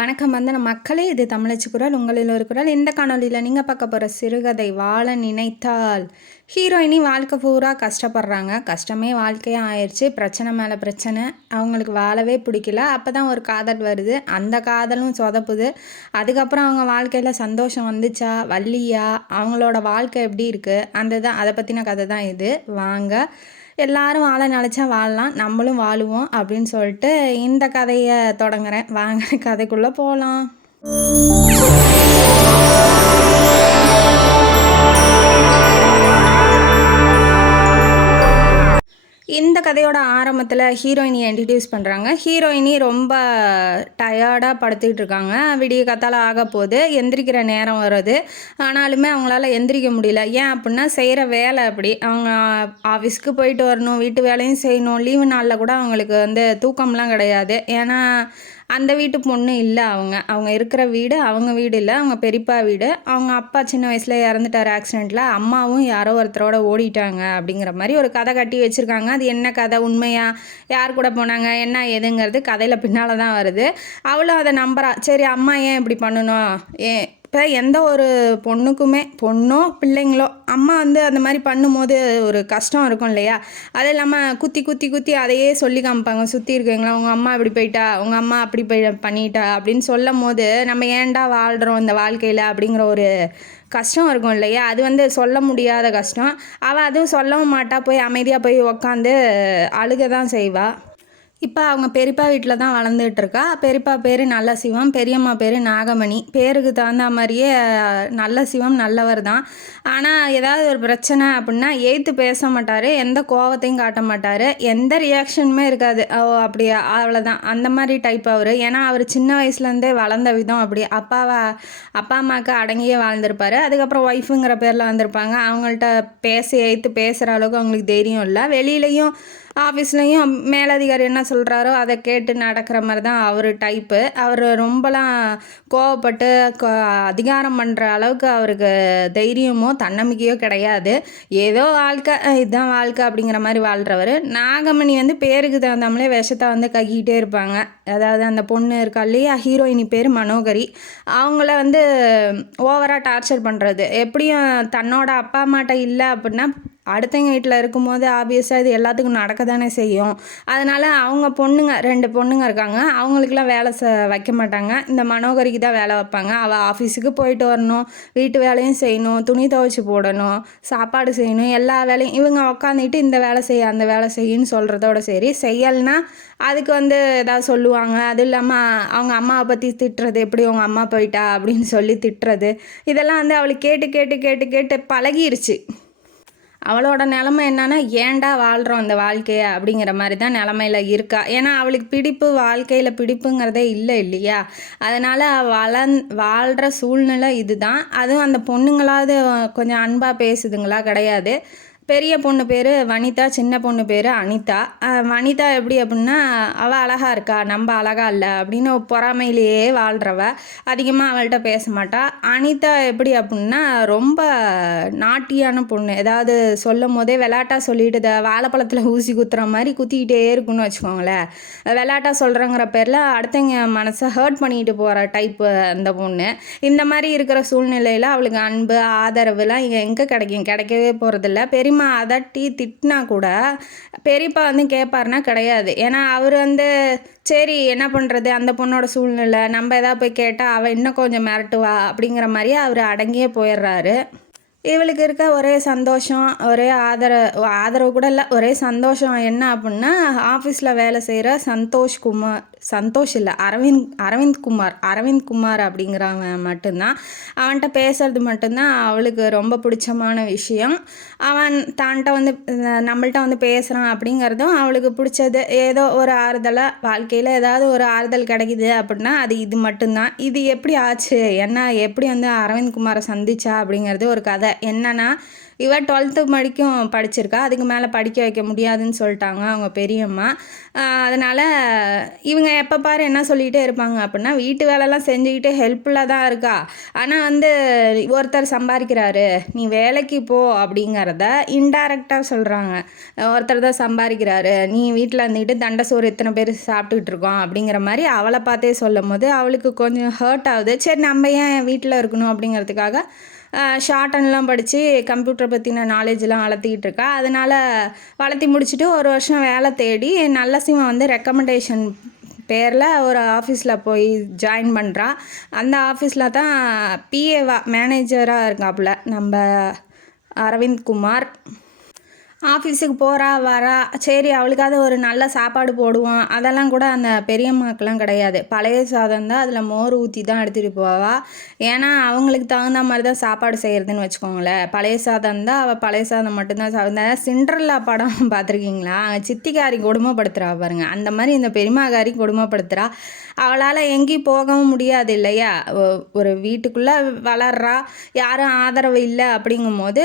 வணக்கம் வந்தன மக்களே, இது தமிழச்சி குரல். உங்களில் ஒரு குரல். இந்த காணொலியில் நீங்கள் பார்க்க போகிற சிறுகதை வாழ நினைத்தால். ஹீரோயினி வாழ்க்கை பூரா கஷ்டப்படுறாங்க. கஷ்டமே வாழ்க்கையாக ஆயிடுச்சு. பிரச்சனை மேலே பிரச்சனை. அவங்களுக்கு வாழவே பிடிக்கல. அப்போ தான் ஒரு காதல் வருது. அந்த காதலும் சொதப்புது. அதுக்கப்புறம் அவங்க வாழ்க்கையில் சந்தோஷம் வந்துச்சா வள்ளியா, அவங்களோட வாழ்க்கை எப்படி இருக்குது, அதை பற்றின கதை தான் இது. வாங்க எல்லாரும் வாழ நினச்சா வாழலாம், நம்மளும் வாழுவோம் அப்படின்னு சொல்லிட்டு இந்த கதையை தொடங்குறேன். வாங்க கதைக்குள்ளே போகலாம். இந்த கதையோட ஆரம்பத்தில் ஹீரோயினியை இன்ட்ரடியூஸ் பண்ணுறாங்க. ஹீரோயினி ரொம்ப டயர்டாக படுத்துக்கிட்டு இருக்காங்க. விடிய காத்தால ஆக போகுது. எந்திரிக்கிற நேரம் வருது. ஆனாலுமே அவங்களால எந்திரிக்க முடியல. ஏன் அப்படின்னா செய்கிற வேலை அப்படி. அவங்க ஆஃபீஸ்க்கு போயிட்டு வரணும், வீட்டு வேலையும் செய்யணும். லீவு நாளில் கூட அவங்களுக்கு தூக்கம்லாம் கிடையாது. ஏன்னா அந்த வீட்டு பொண்ணு இல்லை. அவங்க இருக்கிற வீடு அவங்க வீடு இல்லை, அவங்க பெரியப்பா வீடு. அவங்க அப்பா சின்ன வயசில் இறந்துட்டார் ஆக்சிடெண்ட்டில். அம்மாவும் யாரோ ஒருத்தரோட ஓடிட்டாங்க அப்படிங்கிற மாதிரி ஒரு கதை கட்டி வச்சுருக்காங்க. அது என்ன கதை, உண்மையாக யார் கூட போனாங்க, என்ன ஏதுங்கிறது கதையில் பின்னால் தான் வருது. அவளும் அதை நம்புறா. சரி, அம்மா ஏன் இப்படி பண்ணணும், இப்போ எந்த ஒரு பொண்ணுக்குமே, பொண்ணோ பிள்ளைங்களோ, அம்மா அந்த மாதிரி பண்ணும்போது ஒரு கஷ்டம் இருக்கும் இல்லையா. அது இல்லாமல் குத்தி குத்தி குத்தி அதையே சொல்லி காமிப்பாங்க சுற்றி இருக்கீங்களா, உங்கள் அம்மா இப்படி போயிட்டா, உங்கள் அம்மா அப்படி பண்ணிட்டா அப்படின்னு சொல்லும் போது நம்ம ஏன்டா வாழ்கிறோம் இந்த வாழ்க்கையில் அப்படிங்கிற ஒரு கஷ்டம் இருக்கும் இல்லையா. அது சொல்ல முடியாத கஷ்டம். அவள் அதுவும் சொல்லவும் மாட்டா. போய் அமைதியாக போய் உக்காந்து அழுக தான் செய்வாள். இப்போ அவங்க பெரியப்பா வீட்டில் தான் வளர்ந்துட்டுருக்கா. பெரியப்பா பேர் நல்ல சிவம், பெரியம்மா பேர் நாகமணி. பேருக்கு தகுந்த மாதிரியே நல்ல சிவம் நல்லவர் தான். ஆனால் ஏதாவது ஒரு பிரச்சனை அப்படின்னா எய்த்து பேச மாட்டார், எந்த கோவத்தையும் காட்ட மாட்டார், எந்த ரியாக்ஷனுமே இருக்காது. அப்படி அவ்வளோதான், அந்த மாதிரி டைப் அவர். ஏன்னா அவர் சின்ன வயசுலேருந்தே வளர்ந்த விதம் அப்படி. அப்பா அம்மாவுக்கு அடங்கியே வாழ்ந்திருப்பார். அதுக்கப்புறம் ஒய்ஃபுங்கிற பேரில் வந்திருப்பாங்க. அவங்கள்ட்ட எய்த்து பேசுகிற அளவுக்கு அவங்களுக்கு தைரியம் இல்லை. வெளியிலையும் ஆஃபீஸ்லேயும் மேலதிகாரி என்ன சொல்கிறாரோ அதை கேட்டு நடக்கிற மாதிரி தான் அவர் டைப்பு. அவர் ரொம்பலாம் கோவப்பட்டு அதிகாரம் பண்ணுற அளவுக்கு அவருக்கு தைரியமோ தன்னம்பிக்கையோ கிடையாது. ஏதோ வாழ்க்கை, இதுதான் வாழ்க்கை அப்படிங்கிற மாதிரி வாழ்கிறவர். நாகமணி பேருக்கு தகுந்தாமலே விஷத்தை கக்கிக்கிட்டே இருப்பாங்க. அதாவது அந்த பொண்ணு இருக்கா இல்லையா, ஹீரோயினி பேர் மனோகரி. அவங்கள ஓவராக டார்ச்சர் பண்ணுறது. எப்படியும் தன்னோட அப்பா அம்மாட்ட இல்லை அப்படின்னா அடுத்தவங்க வீட்டில் இருக்கும்போது ஆப்வியஸாக இது எல்லாத்துக்கும் நடக்க தானே செய்யும். அதனால் அவங்க பொண்ணுங்க 2 பொண்ணுங்க இருக்காங்க. அவங்களுக்கெல்லாம் வேலை வைக்க மாட்டாங்க. இந்த மனோகரிக்கு தான் வேலை வைப்பாங்க. அவள் ஆஃபீஸுக்கு போயிட்டு வரணும், வீட்டு வேலையும் செய்யணும், துணி துவைச்சி போடணும், சாப்பாடு செய்யணும், எல்லா வேலையும் இவங்க உக்காந்துட்டு இந்த வேலை செய்ய அந்த வேலை செய்யுன்னு சொல்கிறதோட சரி, செய்யலைன்னா அதுக்கு ஏதாவது சொல்லுவாங்க. அது இல்லாமல் அவங்க அம்மாவை பற்றி திட்டுறது, எப்படி உங்கள் அம்மா போயிட்டா அப்படின்னு சொல்லி திட்டுறது, இதெல்லாம் அவளுக்கு கேட்டு கேட்டு கேட்டு கேட்டு பழகிருச்சு. அவளோட நிலமை என்னன்னா, ஏன்டா வாழ்கிறோம் இந்த வாழ்க்கையை அப்படிங்கிற மாதிரி தான் நிலமையில இருக்கா. ஏன்னா அவளுக்கு வாழ்க்கையில் பிடிப்புங்கிறதே இல்லை இல்லையா. அதனால் வாழ்கிற சூழ்நிலை இதுதான். அதுவும் அந்த பொண்ணுங்களாவது கொஞ்சம் அன்பாக பேசுதுங்களா, கிடையாது. பெரிய பொண்ணு பேர் வனிதா, சின்ன பொண்ணு பேர் அனிதா. வனிதா எப்படி அப்படின்னா, அவள் அழகாக இருக்கா, நம்ம அழகாக இல்லை அப்படின்னு பொறாமையிலேயே வாழ்கிறவ. அதிகமாக அவள்கிட்ட பேச மாட்டா. அனிதா எப்படி அப்படின்னா ரொம்ப நாட்டியான பொண்ணு. ஏதாவது சொல்லும் போதே விளையாட்டாக சொல்லிட்டு வாழைப்பழத்தில் ஊசி குத்துற மாதிரி குத்திக்கிட்டே இருக்குன்னு வச்சுக்கோங்களேன். விளையாட்டாக சொல்கிறேங்கிற பேரில் அடுத்தவங்க மனசை ஹர்ட் பண்ணிக்கிட்டு போகிற டைப்பு அந்த பொண்ணு. இந்த மாதிரி இருக்கிற சூழ்நிலையில் அவளுக்கு அன்பு ஆதரவுலாம் எங்கே கிடைக்கவே போகிறதில்ல. பெரியம்மா அதட்டி திட்டினா கூட பெரியப்பா கேட்பாருன்னா கிடையாது. ஏன்னா அவர் சரி என்ன பண்ணுறது, அந்த பொண்ணோட சூழ்நிலை, நம்ம எதாவது போய் கேட்டால் அவள் இன்னும் கொஞ்சம் மிரட்டுவா அப்படிங்கிற மாதிரியே அவர் அடங்கியே போயிடுறாரு. இவளுக்கு இருக்க ஒரே சந்தோஷம், ஒரே ஆதரவு கூட இல்லை, ஒரே சந்தோஷம் என்ன அப்படின்னா, ஆஃபீஸில் வேலை செய்கிற அரவிந்த் குமார் அப்படிங்கிறவன் மட்டும்தான். அவன்கிட்ட பேசுறது மட்டும்தான் அவளுக்கு ரொம்ப பிடிச்சமான விஷயம். அவன் நம்மள்கிட்ட பேசுகிறான் அப்படிங்கிறதும் அவளுக்கு பிடிச்சது. ஏதோ ஒரு ஆறுதலாக வாழ்க்கையில் ஏதாவது ஒரு ஆறுதல் கிடைக்குது அப்படின்னா அது இது மட்டும்தான். இது எப்படி ஆச்சு, என்ன எப்படி அரவிந்த் குமாரை சந்திச்சா அப்படிங்கிறது ஒரு கதை. என்னன்னா, இவ 12th வரைக்கும் படிச்சிருக்கா. அதுக்கு மேலே படிக்க வைக்க முடியாதுன்னு சொல்லிட்டாங்க அவங்க பெரியம்மா. அதனால் இவங்க எப்போ பாரு என்ன சொல்லிகிட்டே இருப்பாங்க அப்படின்னா, வீட்டு வேலைலாம் செஞ்சுக்கிட்டு ஹெல்ப்ஃபுல்லாக தான் இருக்கா, ஆனால் வந்து ஒருத்தர் சம்பாதிக்கிறாரு, நீ வேலைக்கு போ அப்படிங்கிறத இன்டைரக்டாக சொல்கிறாங்க. ஒருத்தர் தான் சம்பாதிக்கிறாரு, நீ வீட்டில் இருந்துக்கிட்டு தண்டை சோறு இத்தனை பேர் சாப்பிட்டுக்கிட்டு இருக்கோம் அப்படிங்கிற மாதிரி அவளை பார்த்தே சொல்லும் போது அவளுக்கு கொஞ்சம் ஹர்ட் ஆகுது. சரி நம்ம ஏன் வீட்டில் இருக்கணும் அப்படிங்கிறதுக்காக ஷார்ட் ஹேண்ட்லாம் படித்து கம்ப்யூட்டரை பற்றின நாலேஜெலாம் வளர்த்திக்கிட்டு இருக்கா. அதனால் வளர்த்தி முடிச்சுட்டு ஒரு வருஷம் வேலை தேடி நல்லசிவம் வந்து ரெக்கமெண்டேஷன் பேரில் ஒரு ஆஃபீஸில் போய் ஜாயின் பண்ணுறா. அந்த ஆஃபீஸில் தான் பிஏவா மேனேஜராக இருக்காப்புல நம்ம அரவிந்த் குமார். ஆஃபீஸுக்கு போகிறா வரா, சரி அவளுக்காவது ஒரு நல்ல சாப்பாடு போடுவோம், அதெல்லாம் கூட அந்த பெரியம்மாக்கெலாம் கிடையாது. பழைய சாதம் தான், அதில் மோர் ஊற்றி தான் எடுத்துகிட்டு போவா. ஏன்னா அவங்களுக்கு தகுந்த மாதிரி தான் சாப்பாடு செய்கிறதுன்னு வச்சுக்கோங்களேன். பழைய சாதம் தான், அவள் பழைய சாதம் மட்டும்தான் சாப்பிட. சிண்ட்ரெல்லா படம் பார்த்துருக்கீங்களா? சித்திக்காரி கொடுமைப்படுத்துகிறா பாருங்க, அந்த மாதிரி இந்த பெரியம்மாக்காரி கொடுமைப்படுத்துகிறா. அவளால் எங்கேயும் போகவும் முடியாது இல்லையா? ஒரு வீட்டுக்குள்ளே வளர்றா, யாரும் ஆதரவு இல்லை அப்படிங்கும்போது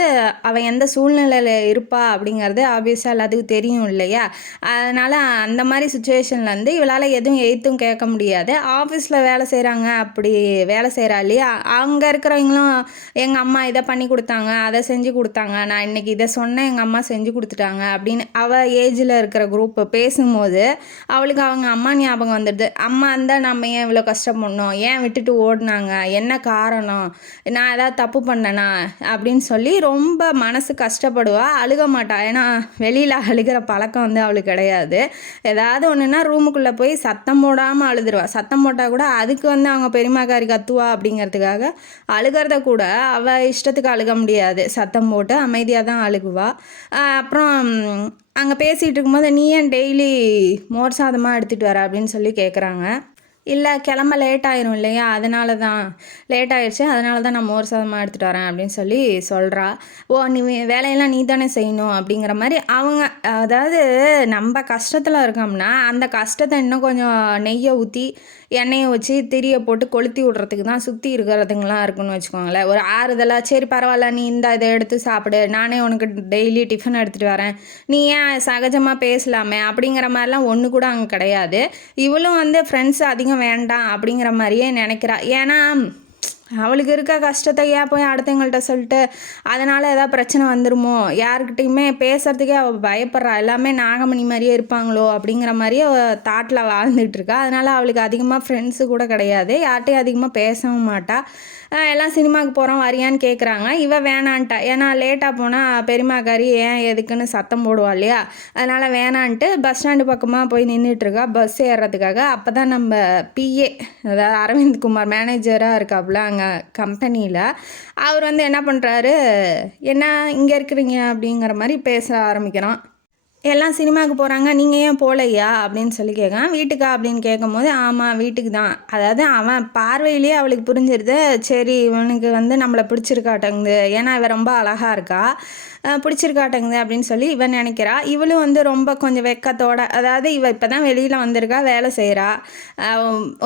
அவள் எந்த சூழ்நிலையில் இருப்பா அப்படிங்கிறது ஆப்வியஸாக எல்லாத்துக்கும் தெரியும் இல்லையா? அதனால் அந்த மாதிரி சுச்சுவேஷன்லேருந்து இவளால் எதுவும் எய்த்தும் கேட்க முடியாது. ஆஃபீஸில் வேலை செய்கிறாங்க, அப்படி வேலை செய்கிறா இல்லையா, அங்கே இருக்கிறவங்களும் எங்கள் அம்மா இதை பண்ணி கொடுத்தாங்க, அதை செஞ்சு கொடுத்தாங்க, நான் இன்றைக்கி இதை சொன்னேன் எங்கள் அம்மா செஞ்சு கொடுத்துட்டாங்க அப்படின்னு அவள் ஏஜில் இருக்கிற குரூப்பு பேசும்போது அவளுக்கு அவங்க அம்மா ஞாபகம் வந்துடுது. அம்மா இருந்தால் நம்ம ஏன் இவ்வளோ கஷ்டப்படணும், ஏன் விட்டுட்டு ஓடினாங்க, என்ன காரணம், நான் ஏதாவது தப்பு பண்ணேனா அப்படின்னு சொல்லி ரொம்ப மனசு கஷ்டப்படுவா. அழுக மாட்டா. ஏன்னா வெளியில் அழுகிற பழக்கம் வந்து அவளுக்கு கிடையாது. ஏதாவது ஒன்றுனா ரூமுக்குள்ளே போய் சத்தம் போடாமல் அழுதுருவா. சத்தம் போட்டால் கூட அதுக்கு வந்து அவங்க பெரியம்மாக்காரி கத்துவா அப்படிங்கிறதுக்காக அழுகிறத கூட அவள் இஷ்டத்துக்கு அழுக முடியாது. சத்தம் போட்டு அமைதியாக தான் அழுகுவா. அப்புறம் அங்கே பேசிகிட்டு இருக்கும்போது நீ ஏன் டெய்லி மோர் சாதமாக எடுத்துகிட்டு வர அப்படின்னு சொல்லி கேட்குறாங்க. இல்லை கிளம்ப லேட் ஆயிரும் இல்லையா, அதனால தான் லேட் ஆகிடுச்சு, அதனால தான் நான் மோர் சாதமாக எடுத்துகிட்டு வரேன் அப்படின்னு சொல்லி சொல்கிறா. ஓ நீ வேலையெல்லாம் நீ தானே செய்யணும் அப்படிங்கிற மாதிரி அவங்க, அதாவது நம்ம கஷ்டத்தில் இருக்கோம்னா அந்த கஷ்டத்தை இன்னும் கொஞ்சம் நெய்யை ஊற்றி எண்ணெயை வச்சு திரியை போட்டு கொளுத்தி விட்றதுக்கு தான் சுற்றி இருக்கிறதுங்களாம் இருக்குன்னு வச்சுக்கோங்களேன். ஒரு ஆறுதலாக சரி பரவாயில்ல நீ இந்த இதை எடுத்து சாப்பிடு, நானே உனக்கு டெய்லி டிஃபன் எடுத்துகிட்டு வரேன், நீ ஏன் சகஜமாக பேசலாமே அப்படிங்கிற மாதிரிலாம் ஒன்று கூட அங்கே கிடையாது. இவளும் வந்து ஃப்ரெண்ட்ஸ் அதிகம் வேண்டாம் அப்படிங்கிற மாதிரியே நினைக்கிறா. ஏன்னா அவளுக்கு இருக்க கஷ்டத்தை ஏன் போய் அடுத்தவங்கள்ட்ட சொல்லிட்டு அதனால் ஏதாவது பிரச்சனை வந்துடுமோ, யாருக்கிட்டையுமே பேசுகிறதுக்கே அவள் பயப்படுறா. எல்லாமே நாகமணி மாதிரியே இருப்பாங்களோ அப்படிங்கிற மாதிரியே தாட்டில் வாழ்ந்துட்டு இருக்கா. அதனால் அவளுக்கு அதிகமாக ஃப்ரெண்ட்ஸு கூட கிடையாது, யார்கிட்டையும் அதிகமாக பேசவும் மாட்டா. எல்லாம் சினிமாவுக்கு போகிறோம் வரியான்னு கேட்குறாங்க, இவ வேணான்ட்டா. ஏன்னா லேட்டாக போனால் பெரியம்மாக்காரி ஏன் எதுக்குன்னு சத்தம் போடுவா இல்லையா, அதனால் வேணான்ட்டு பஸ் ஸ்டாண்டு பக்கமாக போய் நின்றுட்டுருக்கா பஸ் ஏறுறதுக்காக. அப்போ தான் நம்ம பிஏ, அதாவது அரவிந்த் குமார் மேனேஜராக இருக்காப்புல அங்கே கம்பெனியில், அவர் வந்து என்ன பண்ணுறாரு, என்ன இங்கே இருக்கிறீங்க அப்படிங்கிற மாதிரி பேச ஆரம்பிக்கிறான். எல்லாம் சினிமாவுக்கு போகிறாங்க, நீங்கள் ஏன் போகலையா அப்படின்னு சொல்லி கேட்கான். வீட்டுக்கா அப்படின்னு கேட்கும்போது ஆமாம் வீட்டுக்கு தான். அதாவது அவன் பார்வையிலேயே அவளுக்கு புரிஞ்சிருது, சரி இவனுக்கு வந்து நம்மளை பிடிச்சிருக்காட்டங்குது, ஏன்னா இவன் ரொம்ப அழகாக இருக்கா, பிடிச்சிருக்காட்டங்குது அப்படின்னு சொல்லி இவன் நினைக்கிறா. இவளும் வந்து ரொம்ப கொஞ்சம் வெக்கத்தோட, அதாவது இவள் இப்போ தான் வெளியில் வந்திருக்கா, வேலை செய்கிறா.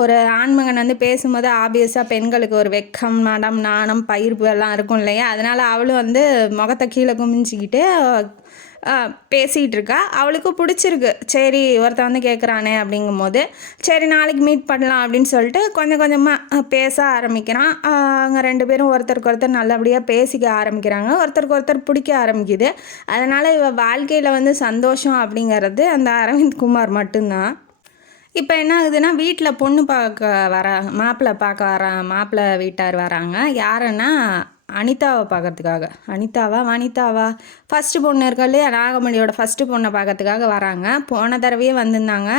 ஒரு ஆண்மகன் வந்து பேசும்போது ஆப்வியஸாக பெண்களுக்கு ஒரு வெக்கம், நடம், நாணம், பயிர்ப்பு எல்லாம் இருக்கும் இல்லையா, அதனால் அவளும் வந்து முகத்தை கீழே குமிஞ்சிக்கிட்டு பேசிகிட்டு இருக்கா. அவளுக்கு பிடிச்சிருக்கு, சரி ஒருத்தன் வந்து கேட்குறானே அப்படிங்கும்போது சரி நாளைக்கு மீட் பண்ணலாம் அப்படின்னு சொல்லிட்டு கொஞ்சம் கொஞ்சமாக பேச ஆரம்பிக்கிறான். அவங்க ரெண்டு பேரும் ஒருத்தருக்கு ஒருத்தர் நல்லபடியாக பேசிக்க ஆரம்பிக்கிறாங்க, ஒருத்தருக்கு ஒருத்தர் பிடிக்க ஆரம்பிக்குது. அதனால் இவ வாழ்க்கையில் வந்து சந்தோஷம் அப்படிங்கிறது அந்த அரவிந்த் குமார் மட்டும்தான். இப்போ என்ன ஆகுதுன்னா வீட்டில் பொண்ணு பார்க்க வராங்க, மாப்பிள்ளை பார்க்க மாப்பிள்ளை வீட்டார் வராங்க. யாருன்னா அனிதாவை பார்க்கறதுக்காக. வனிதாவா ஃபஸ்ட்டு பொண்ணு இருக்கா இல்லையா, நாகமணியோட ஃபஸ்ட்டு பொண்ணை பார்க்கறதுக்காக வராங்க. போன தடவையே வந்திருந்தாங்க.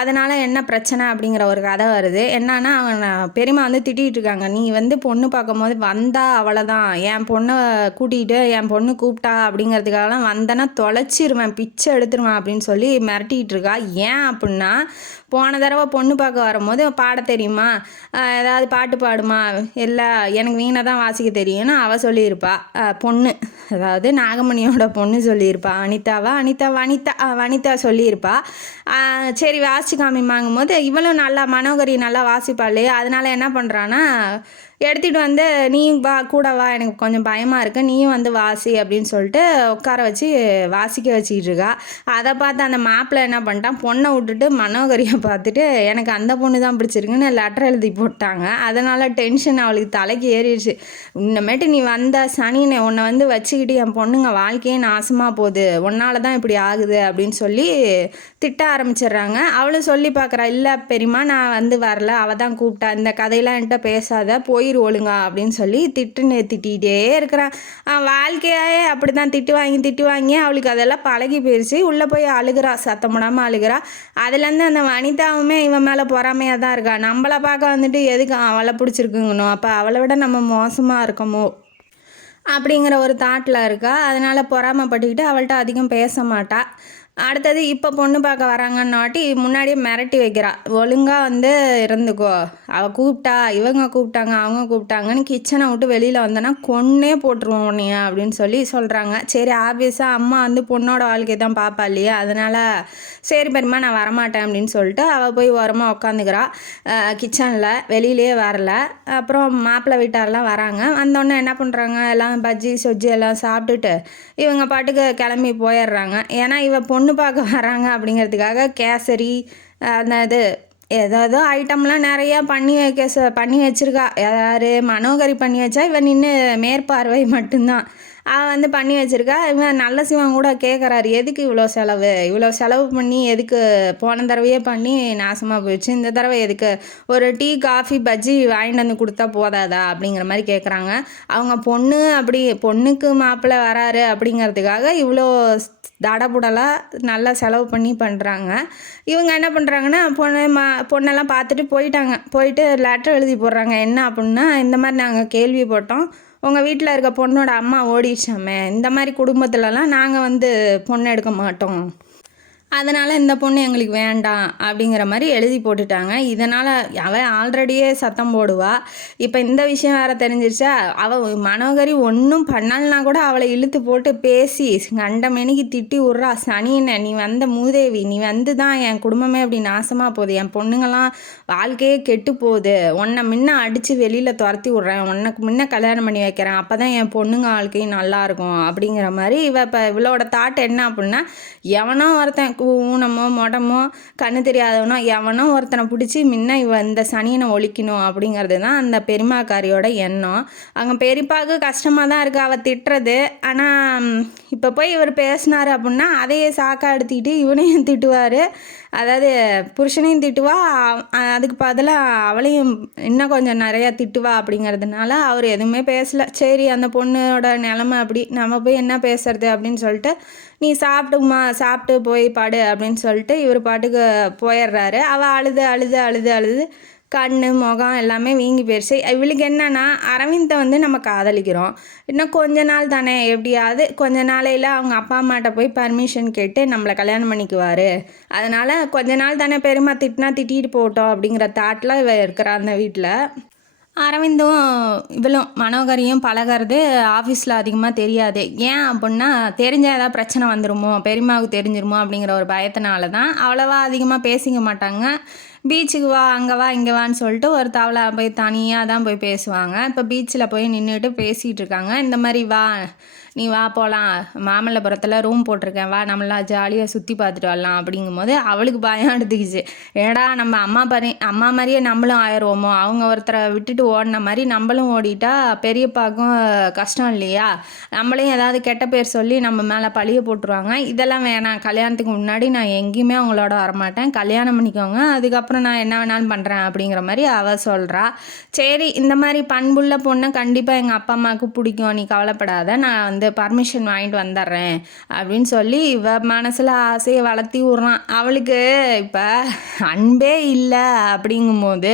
அதனால் என்ன பிரச்சனை அப்படிங்கிற ஒரு கதை வருது. என்னன்னா அவங்க பெரியம்மா வந்து திட்டிகிட்டு இருக்காங்க, நீ வந்து பொண்ணு பார்க்கும்போது வந்தா அவ்வளோதான், என் பொண்ணை கூட்டிகிட்டு என் பொண்ணு கூப்பிட்டா அப்படிங்கிறதுக்காகலாம் வந்தேன்னா தொலைச்சிருவேன், பிச்சை எடுத்துருவேன் அப்படின்னு சொல்லி மிரட்டிகிட்டு இருக்கா. ஏன் அப்படின்னா போன தடவை பொண்ணு பார்க்க வரும்போது பாட தெரியுமா, ஏதாவது பாட்டு பாடுமா, இல்லை எனக்கு வீணை தான் வாசிக்க தெரியும்னு அவள் சொல்லியிருப்பா. பொண்ணு, அதாவது நாகமணியோட பொண்ணு சொல்லியிருப்பா. வனிதா சொல்லியிருப்பா. சரி வாசிச்சு காமிமாங்கும் போது இவளும் நல்லா மனோகரி நல்லா வாசிப்பா இல்லையா, அதனால் என்ன பண்ணுறான்னா எடுத்துகிட்டு வந்து நீயும் வா கூட வா, எனக்கு கொஞ்சம் பயமாக இருக்கு, நீயும் வந்து வாசி அப்படின்னு சொல்லிட்டு உட்கார வச்சு வாசிக்க வச்சுக்கிட்டு இருக்கா. அதை பார்த்து அந்த மாப்பிள்ளை என்ன பண்ணிட்டான், பொண்ணை விட்டுட்டு மனோகரியை பார்த்துட்டு எனக்கு அந்த பொண்ணு தான் பிடிச்சிருக்குன்னு லெட்டர் எழுதி போட்டாங்க. அதனால் டென்ஷன் அவளுக்கு தலைக்கு ஏறிடுச்சு. இன்னமேட்டு நீ வந்த சனினை உன்னை வந்து வச்சுக்கிட்டு என் பொண்ணுங்க வாழ்க்கையே நாசமாக போகுது, உன்னால தான் இப்படி ஆகுது அப்படின்னு சொல்லி திட்ட ஆரம்பிச்சிடுறாங்க. அவளும் சொல்லி பார்க்குறா, இல்லை பெரியம்மா நான் வந்து வரல, அவள் தான் கூப்பிட்டா, இந்த கதையெல்லாம் என்கிட்ட பேசாத, போயிரு ஒழுங்கா அப்படின்னு சொல்லி திட்டிகிட்டே இருக்கிறான். வாழ்க்கையாயே அப்படி தான் திட்டு வாங்கி அவளுக்கு அதெல்லாம் பழகி போயிடுச்சு. உள்ளே போய் அழுகிறா, சத்தம் போடாமல் அழுகிறா. அதுலேருந்து அந்த வனிதாவுமே இவன் மேலே பொறாமையாக தான் இருக்கா. நம்மளை பார்க்க வந்துட்டு எதுக்கு அவளை பிடிச்சிருக்குங்கணும், அப்போ அவளை விட நம்ம மோசமாக இருக்கமோ அப்படிங்கிற ஒரு தாட்டில் இருக்கா. அதனால் பொறாமைப்பட்டுக்கிட்டு அவள்கிட்ட அதிகம் பேச மாட்டா. அடுத்தது இப்போ பொண்ணு பார்க்க வராங்கன்னாட்டி முன்னாடியே மிரட்டி வைக்கிறா, ஒழுங்காக வந்து இருந்துக்கோ, அவள் கூப்பிட்டா, இவங்க கூப்பிட்டாங்க, அவங்க கூப்பிட்டாங்கன்னு கிச்சனை விட்டு வெளியில் வந்தோன்னா கொன்னே போட்டுருவோம் உன்னைய அப்படின்னு சொல்லி சொல்கிறாங்க. சரி, ஆப்வியஸாக அம்மா வந்து பொண்ணோட வாழ்க்கையை தான் பார்ப்பா இல்லையா, அதனால் சரி பெரியம்மா நான் வரமாட்டேன் அப்படின்னு சொல்லிட்டு அவள் போய் ஓரமாக உட்காந்துக்கிறா கிச்சனில், வெளியிலே வரல. அப்புறம் மாப்பிள்ளை வீட்டாரெலாம் வராங்க. வந்தோடனே என்ன பண்ணுறாங்க, எல்லாம் பஜ்ஜி சொஜ்ஜி எல்லாம் சாப்பிட்டுட்டு இவங்க பாட்டுக்கு கிளம்பி போயிடுறாங்க. ஏன்னா இவ பொண்ணு பார்க்க வராங்க அப்படிங்கிறதுக்காக கேசரி அந்த இது ஏதோ ஐட்டம்லாம் நிறையா பண்ணி வச்சுருக்கா. யார் மனோகரி பண்ணி வச்சா, இவன் நின்று மேற்பார்வை மட்டும்தான். அவன் வந்து பண்ணி வச்சுருக்கா. இவன் நல்ல சிவன் கூட கேட்குறாரு, எதுக்கு இவ்வளோ செலவு பண்ணி எதுக்கு, போன தடவையே பண்ணி நாசமாக போயிடுச்சு, இந்த தடவை எதுக்கு, ஒரு டீ காஃபி பஜ்ஜி வாங்கிட்டு வந்து கொடுத்தா போதாதா அப்படிங்கிற மாதிரி கேட்குறாங்க. அவங்க பொண்ணுக்கு மாப்பிள்ளை வராரு அப்படிங்கிறதுக்காக இவ்வளோ தடபுடலாக நல்லா செலவு பண்ணி பண்ணுறாங்க. இவங்க என்ன பண்ணுறாங்கன்னா, பொண்ணெல்லாம் பார்த்துட்டு போயிட்டு லெட்டர் எழுதி போடுறாங்க. என்ன அப்படின்னா, இந்த மாதிரி நாங்கள் கேள்விப்பட்டோம், உங்கள் வீட்டில் இருக்க பொண்ணோட அம்மா ஓடிடுச்சாமே, இந்த மாதிரி குடும்பத்துலலாம் நாங்கள் வந்து பொண்ணு எடுக்க மாட்டோம், அதனால் இந்த பொண்ணு எங்களுக்கு வேண்டாம் அப்படிங்கிற மாதிரி எழுதி போட்டுட்டாங்க. இதனால் அவள் ஆல்ரெடியே சத்தம் போடுவா. இப்போ இந்த விஷயம் வேறு தெரிஞ்சிருச்சா, அவள் மனோகரி ஒன்றும் பண்ணலனா கூட அவளை இழுத்து போட்டு பேசி கண்டமேனிக்கு திட்டி விட்றா. சனியனை, நீ வந்த மூதேவி, நீ வந்து தான் என் குடும்பமே அப்படி நாசமாக போகுது, என் பொண்ணுங்கள்லாம் வாழ்க்கையே கெட்டு போகுது, உன்னை முன்ன அடித்து வெளியில் துரத்தி விட்றேன், உனக்கு முன்ன கல்யாணம் பண்ணி வைக்கிறேன், அப்போ தான் என் பொண்ணுங்க வாழ்க்கையும் நல்லாயிருக்கும் அப்படிங்கிற மாதிரி இவளோட தாட் என்ன அப்படின்னா, எவனோ ஒருத்தன் ஊனமோ மொடமோ கண்ணு தெரியாதவனோ எவனோ ஒருத்தனை பிடிச்சி முன்ன இந்த சனியனை ஒழிக்கணும் அப்படிங்கிறது தான் அந்த பெரியம்மாக்காரியோட எண்ணம். அவங்க பெரியப்பாவுக்கு கஷ்டமாக தான் இருக்குது அவள் திட்டுறது. ஆனால் இப்போ போய் இவர் பேசினார் அப்படின்னா அதையே சாக்கா எடுத்துக்கிட்டு இவனையும் திட்டுவார், அதாவது புருஷனையும் திட்டுவா, அதுக்கு பதிலாக அவளையும் இன்னும் கொஞ்சம் நிறையா திட்டுவா. அப்படிங்கிறதுனால அவர் எதுவுமே பேசலை. சரி, அந்த பொண்ணோட நிலமை அப்படி, நம்ம போய் என்ன பேசுறது அப்படின்னு சொல்லிட்டு, நீ சாப்பிட்டு போய் பாடு அப்படின்னு சொல்லிட்டு இவர் பாட்டுக்கு போயிடுறாரு. அவள் அழுது கண்ணு முகம் எல்லாமே வீங்கி போயிடுச்சு. இவளுக்கு என்னன்னா, அரவிந்தை வந்து நம்ம காதலிக்கிறோம், இன்னும் கொஞ்ச நாள் தானே, எப்படியாவது கொஞ்ச நாளையில் அவங்க அப்பா அம்மாட்ட போய் பர்மிஷன் கேட்டு நம்மளை கல்யாணம் பண்ணிக்குவார், அதனால் கொஞ்ச நாள் தானே, பெருமா திட்டிட்டு போட்டோம் அப்படிங்கிற தாட்டில் இவ இருக்கிறா அந்த வீட்டில். அரவிந்தும் இவளும் மனோகரியும் பழகிறது ஆஃபீஸில் அதிகமாக தெரியாது. ஏன் அப்படின்னா, தெரிஞ்சால் ஏதாவது பிரச்சனை வந்துடுமோ, பெரியம்மாவுக்கு தெரிஞ்சிருமோ அப்படிங்கிற ஒரு பயத்தினால தான் அவ்வளோவா அதிகமாக பேசிக்க மாட்டாங்க. பீச்சுக்கு வா, அங்கே வா, இங்கே வான்னு சொல்லிட்டு ஒரு தவளை போய் தனியாக தான் போய் பேசுவாங்க. இப்போ பீச்சில் போய் நின்றுட்டு பேசிகிட்டு இருக்காங்க. இந்த மாதிரி வா, நீ வா போகலாம், மாமல்லபுரத்தில் ரூம் போட்டிருக்கேன், வா நம்மளாம் ஜாலியாக சுற்றி பார்த்துட்டு வரலாம் அப்படிங்கும்போது அவளுக்கு பயம் எடுத்துக்கிச்சு. ஏடா நம்ம அம்மா மாதிரியே நம்மளும் ஆயிடுவோமோ, அவங்க ஒருத்தரை விட்டுட்டு ஓடின மாதிரி நம்மளும் ஓடிட்டா பெரியப்பாக்கும் கஷ்டம் இல்லையா, நம்மளையும் ஏதாவது கெட்ட பேர் சொல்லி நம்ம மேலே பழிய போட்டுருவாங்க, இதெல்லாம் வேணாம், கல்யாணத்துக்கு முன்னாடி நான் எங்கேயுமே அவங்களோட வரமாட்டேன், கல்யாணம் பண்ணிக்கோங்க, அதுக்கப்புறம் நான் என்ன வேணாலும் பண்ணுறேன் அப்படிங்கிற மாதிரி அவள் சொல்கிறா. சரி, இந்த மாதிரி பண்புள்ள பொண்ணை கண்டிப்பாக எங்கள் அப்பா அம்மாவுக்கு பிடிக்கும், நீ கவலைப்படாத, நான் வந்து பர்மிஷன் வாங்கிட்டு வந்துடுறேன் அப்படின்னு சொல்லி இவ மனசில் ஆசையை வளர்த்தி விட்றான். அவளுக்கு இப்போ அன்பே இல்லை அப்படிங்கும்போது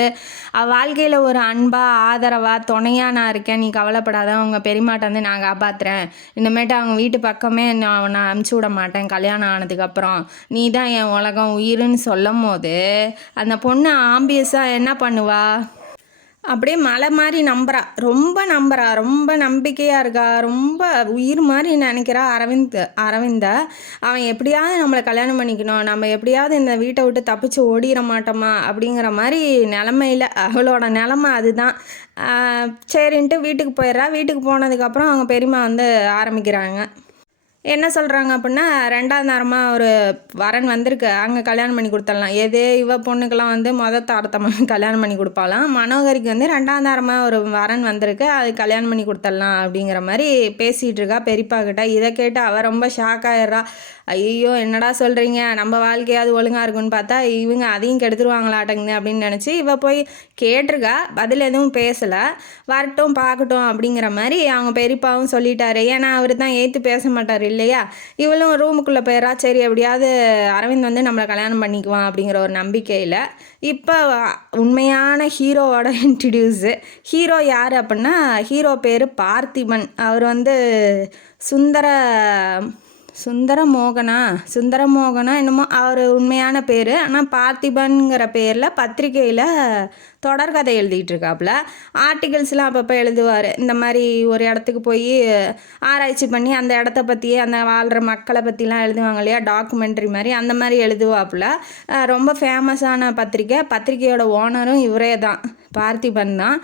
அவள் வாழ்க்கையில் ஒரு அன்பாக ஆதரவாக துணையாக நான் இருக்கேன், நீ கவலைப்படாத, அவங்க பெரியமாட்ட வந்து நான் காப்பாற்றுறேன், இனிமேட்டு அவங்க வீட்டு பக்கமே நான் அனுப்பிச்சி விட மாட்டேன், கல்யாணம் ஆனதுக்கப்புறம் நீ தான் என் உலகம் உயிருன்னு சொல்லும் போது அந்த பொண்ணு ஆம்பியஸாக என்ன பண்ணுவா, அப்படியே மலை மாதிரி நம்புறா, ரொம்ப நம்பிக்கையாக இருக்கா, ரொம்ப உயிர் மாதிரி நினைக்கிறா அரவிந்த. அவன் எப்படியாவது நம்மளை கல்யாணம் பண்ணிக்கணும், நம்ம எப்படியாவது இந்த வீட்டை விட்டு தப்பிச்சு ஓடிட மாட்டோமா அப்படிங்கிற மாதிரி நிலமையில் அவளோட நிலமை அதுதான். சரின்ட்டு வீட்டுக்கு போயிடுறா. வீட்டுக்கு போனதுக்கப்புறம் அவங்க பெரியம்மா வந்து ஆரம்பிக்கிறாங்க. என்ன சொல்கிறாங்க அப்படின்னா, 2ஆவது நேரமாக ஒரு வரன் வந்திருக்கு, அங்கே கல்யாணம் பண்ணி கொடுத்துடலாம். இவ பொண்ணுக்கெல்லாம் வந்து தாரத்தமாக கல்யாணம் பண்ணி கொடுப்பாலாம். மனோகரிக்கு வந்து 2ஆவது நேரமாக ஒரு வரன் வந்திருக்கு, அது கல்யாணம் பண்ணி கொடுத்துடலாம் அப்படிங்கிற மாதிரி பேசிகிட்டு இருக்கா பெரியப்பா கிட்ட. இதை கேட்டு அவள் ரொம்ப ஷாக் ஆகிடுறா. ஐயோ என்னடா சொல்கிறீங்க, நம்ம வாழ்க்கையாவது ஒழுங்காக இருக்குன்னு பார்த்தா இவங்க அதையும் கெடுத்துருவாங்களாட்டங்குது அப்படின்னு நினச்சி இவள் போய் கேட்டிருக்கா. பதில் எதுவும் பேசலை. வரட்டும் பார்க்கட்டும் அப்படிங்கிற மாதிரி அவங்க பெரியப்பாவும் சொல்லிட்டாரு. ஏன்னா அவர் தான் ஏற்று பேச மாட்டார் இல்லையா. இவளும் ரூமுக்குள்ளே போயிடறா. சரி எப்படியாவது அரவிந்த் வந்து நம்மளை கல்யாணம் பண்ணிக்குவான் அப்படிங்கிற ஒரு நம்பிக்கையில். இப்போ உண்மையான ஹீரோவோட இன்ட்ரடியூஸு. ஹீரோ யார் அப்படின்னா, ஹீரோ பேர் பார்த்திபன். அவர் வந்து சுந்தரமோகனா என்னமோ அவர் உண்மையான பேர். ஆனால் பார்த்திபன்கிற பேரில் பத்திரிக்கையில் தொடர்கதை எழுதிட்டு இருக்காப்புல. ஆர்டிகல்ஸ்லாம் அப்பப்போ எழுதுவார். இந்த மாதிரி ஒரு இடத்துக்கு போய் ஆராய்ச்சி பண்ணி அந்த இடத்த பற்றியே, அந்த வாழ்கிற மக்களை பற்றிலாம் எழுதுவாங்க இல்லையா, டாக்குமெண்ட்ரி மாதிரி, அந்த மாதிரி எழுதுவாப்புல. ரொம்ப ஃபேமஸான பத்திரிக்கையோட ஓனரும் இவரே தான், பார்த்திபன் தான்.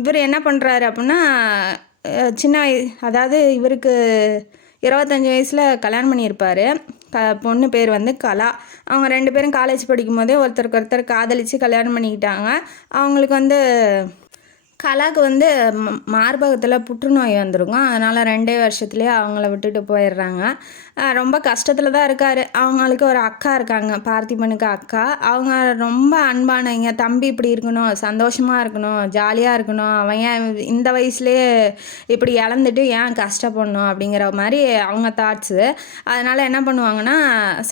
இவர் என்ன பண்ணுறாரு அப்படின்னா, அதாவது இவருக்கு 25 வயசில் கல்யாணம் பண்ணியிருப்பார். பொண்ணு பேர் வந்து கலா. அவங்க 2 பேரும் காலேஜ் படிக்கும் போதே ஒருத்தருக்கு ஒருத்தர் காதலித்து கல்யாணம் பண்ணிக்கிட்டாங்க. அவங்களுக்கு வந்து கலாவுக்கு வந்து மார்பகத்தில் புற்றுநோய் வந்துருக்கும். அதனால் 2 வருஷத்துலேயே அவங்கள விட்டுட்டு போயிடுறாங்க. ரொம்ப கஷ்டத்தில் தான் இருக்கார். அவங்களுக்கு ஒரு அக்கா இருக்காங்க, பார்த்திபனுக்கு அக்கா. அவங்க ரொம்ப அன்பானவங்க. தம்பி இப்படி இருக்கணும், சந்தோஷமாக இருக்கணும், ஜாலியாக இருக்கணும், அவன் ஏன் இந்த வயசுலேயே இப்படி இழந்துட்டு ஏன் கஷ்டப்படணும் அப்படிங்கிற மாதிரி அவங்க தாட்ஸு. அதனால் என்ன பண்ணுவாங்கன்னா,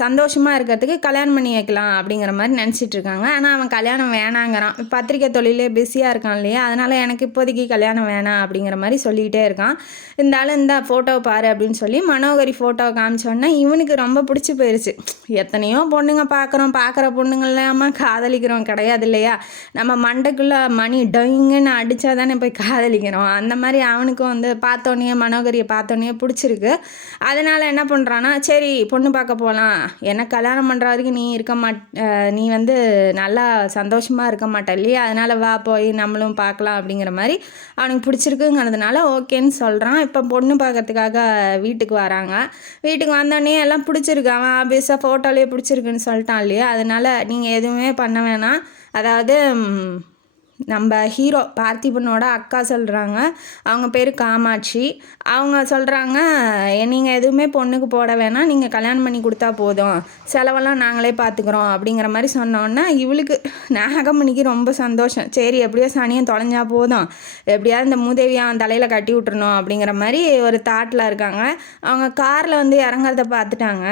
சந்தோஷமாக இருக்கிறதுக்கு கல்யாணம் பண்ணி வைக்கலாம் அப்படிங்கிற மாதிரி நினச்சிட்டு இருக்காங்க. ஆனால் அவன் கல்யாணம் வேணாங்கிறான். பத்திரிக்கை தொழிலே பிஸியாக இருக்கான் இல்லையா, அதனால் எனக்கு இப்போதைக்கு கல்யாணம் வேணாம் அப்படிங்கிற மாதிரி சொல்லிக்கிட்டே இருக்கான். இந்த ஆள் இந்த ஃபோட்டோவை பாரு அப்படின்னு சொல்லி மனோகரி ஃபோட்டோவை காமிச்சோன்னா இவனுக்கு ரொம்ப பிடிச்சி போயிடுச்சு. எத்தனையோ பொண்ணுங்க பார்க்குற பொண்ணுங்கள்லாமா காதலிக்கிறோம் கிடையாது இல்லையா. நம்ம மண்டைக்குள்ளே மணி டொயிங்குன்னு அடித்தா தானே போய் காதலிக்கிறோம். அந்த மாதிரி அவனுக்கும் வந்து மனோகரியை பார்த்தோன்னே பிடிச்சிருக்கு. அதனால் என்ன பண்ணுறான்னா, சரி பொண்ணு பார்க்க போகலாம், எனக்கு கல்யாணம் பண்ணுற வரைக்கும் நீ வந்து நல்லா சந்தோஷமாக இருக்க மாட்டே இல்லையா, அதனால் வா போய் நம்மளும் பார்க்கலாம் அப்படிங்கிற மாதிரி அவனுக்கு பிடிச்சிருக்குங்கிறதுனால ஓகேன்னு சொல்கிறான். இப்போ பொண்ணு பார்க்கறதுக்காக வீட்டுக்கு வராங்க. வீட்டுக்கு வந்தோடனே எல்லாம் பிடிச்சிருக்கு, அவன் ஆபியஸாக ஃபோட்டோலேயே பிடிச்சிருக்குன்னு சொல்லிட்டான் இல்லையா. அதனால் நீங்கள் எதுவுமே பண்ண வேணாம். அதாவது நம்ம ஹீரோ பார்த்திபனோட அக்கா சொல்கிறாங்க, அவங்க பேர் காமாட்சி. அவங்க சொல்கிறாங்க, நீங்கள் எதுவுமே பொண்ணுக்கு போட வேணாம், நீங்கள் கல்யாணம் பண்ணி கொடுத்தா போதும், செலவெல்லாம் நாங்களே பார்த்துக்குறோம் அப்படிங்கிற மாதிரி சொன்னோன்னா இவளுக்கு நாகமணிக்கு ரொம்ப சந்தோஷம். சரி எப்படியோ சனியும் தொலைஞ்சா போதும், எப்படியாவது இந்த மூதேவியை அவன் தலையில் கட்டி விட்டுறணும் அப்படிங்கிற மாதிரி ஒரு தாட்டில் இருக்காங்க. அவங்க காரில் வந்து இறங்குறத பார்த்துட்டாங்க.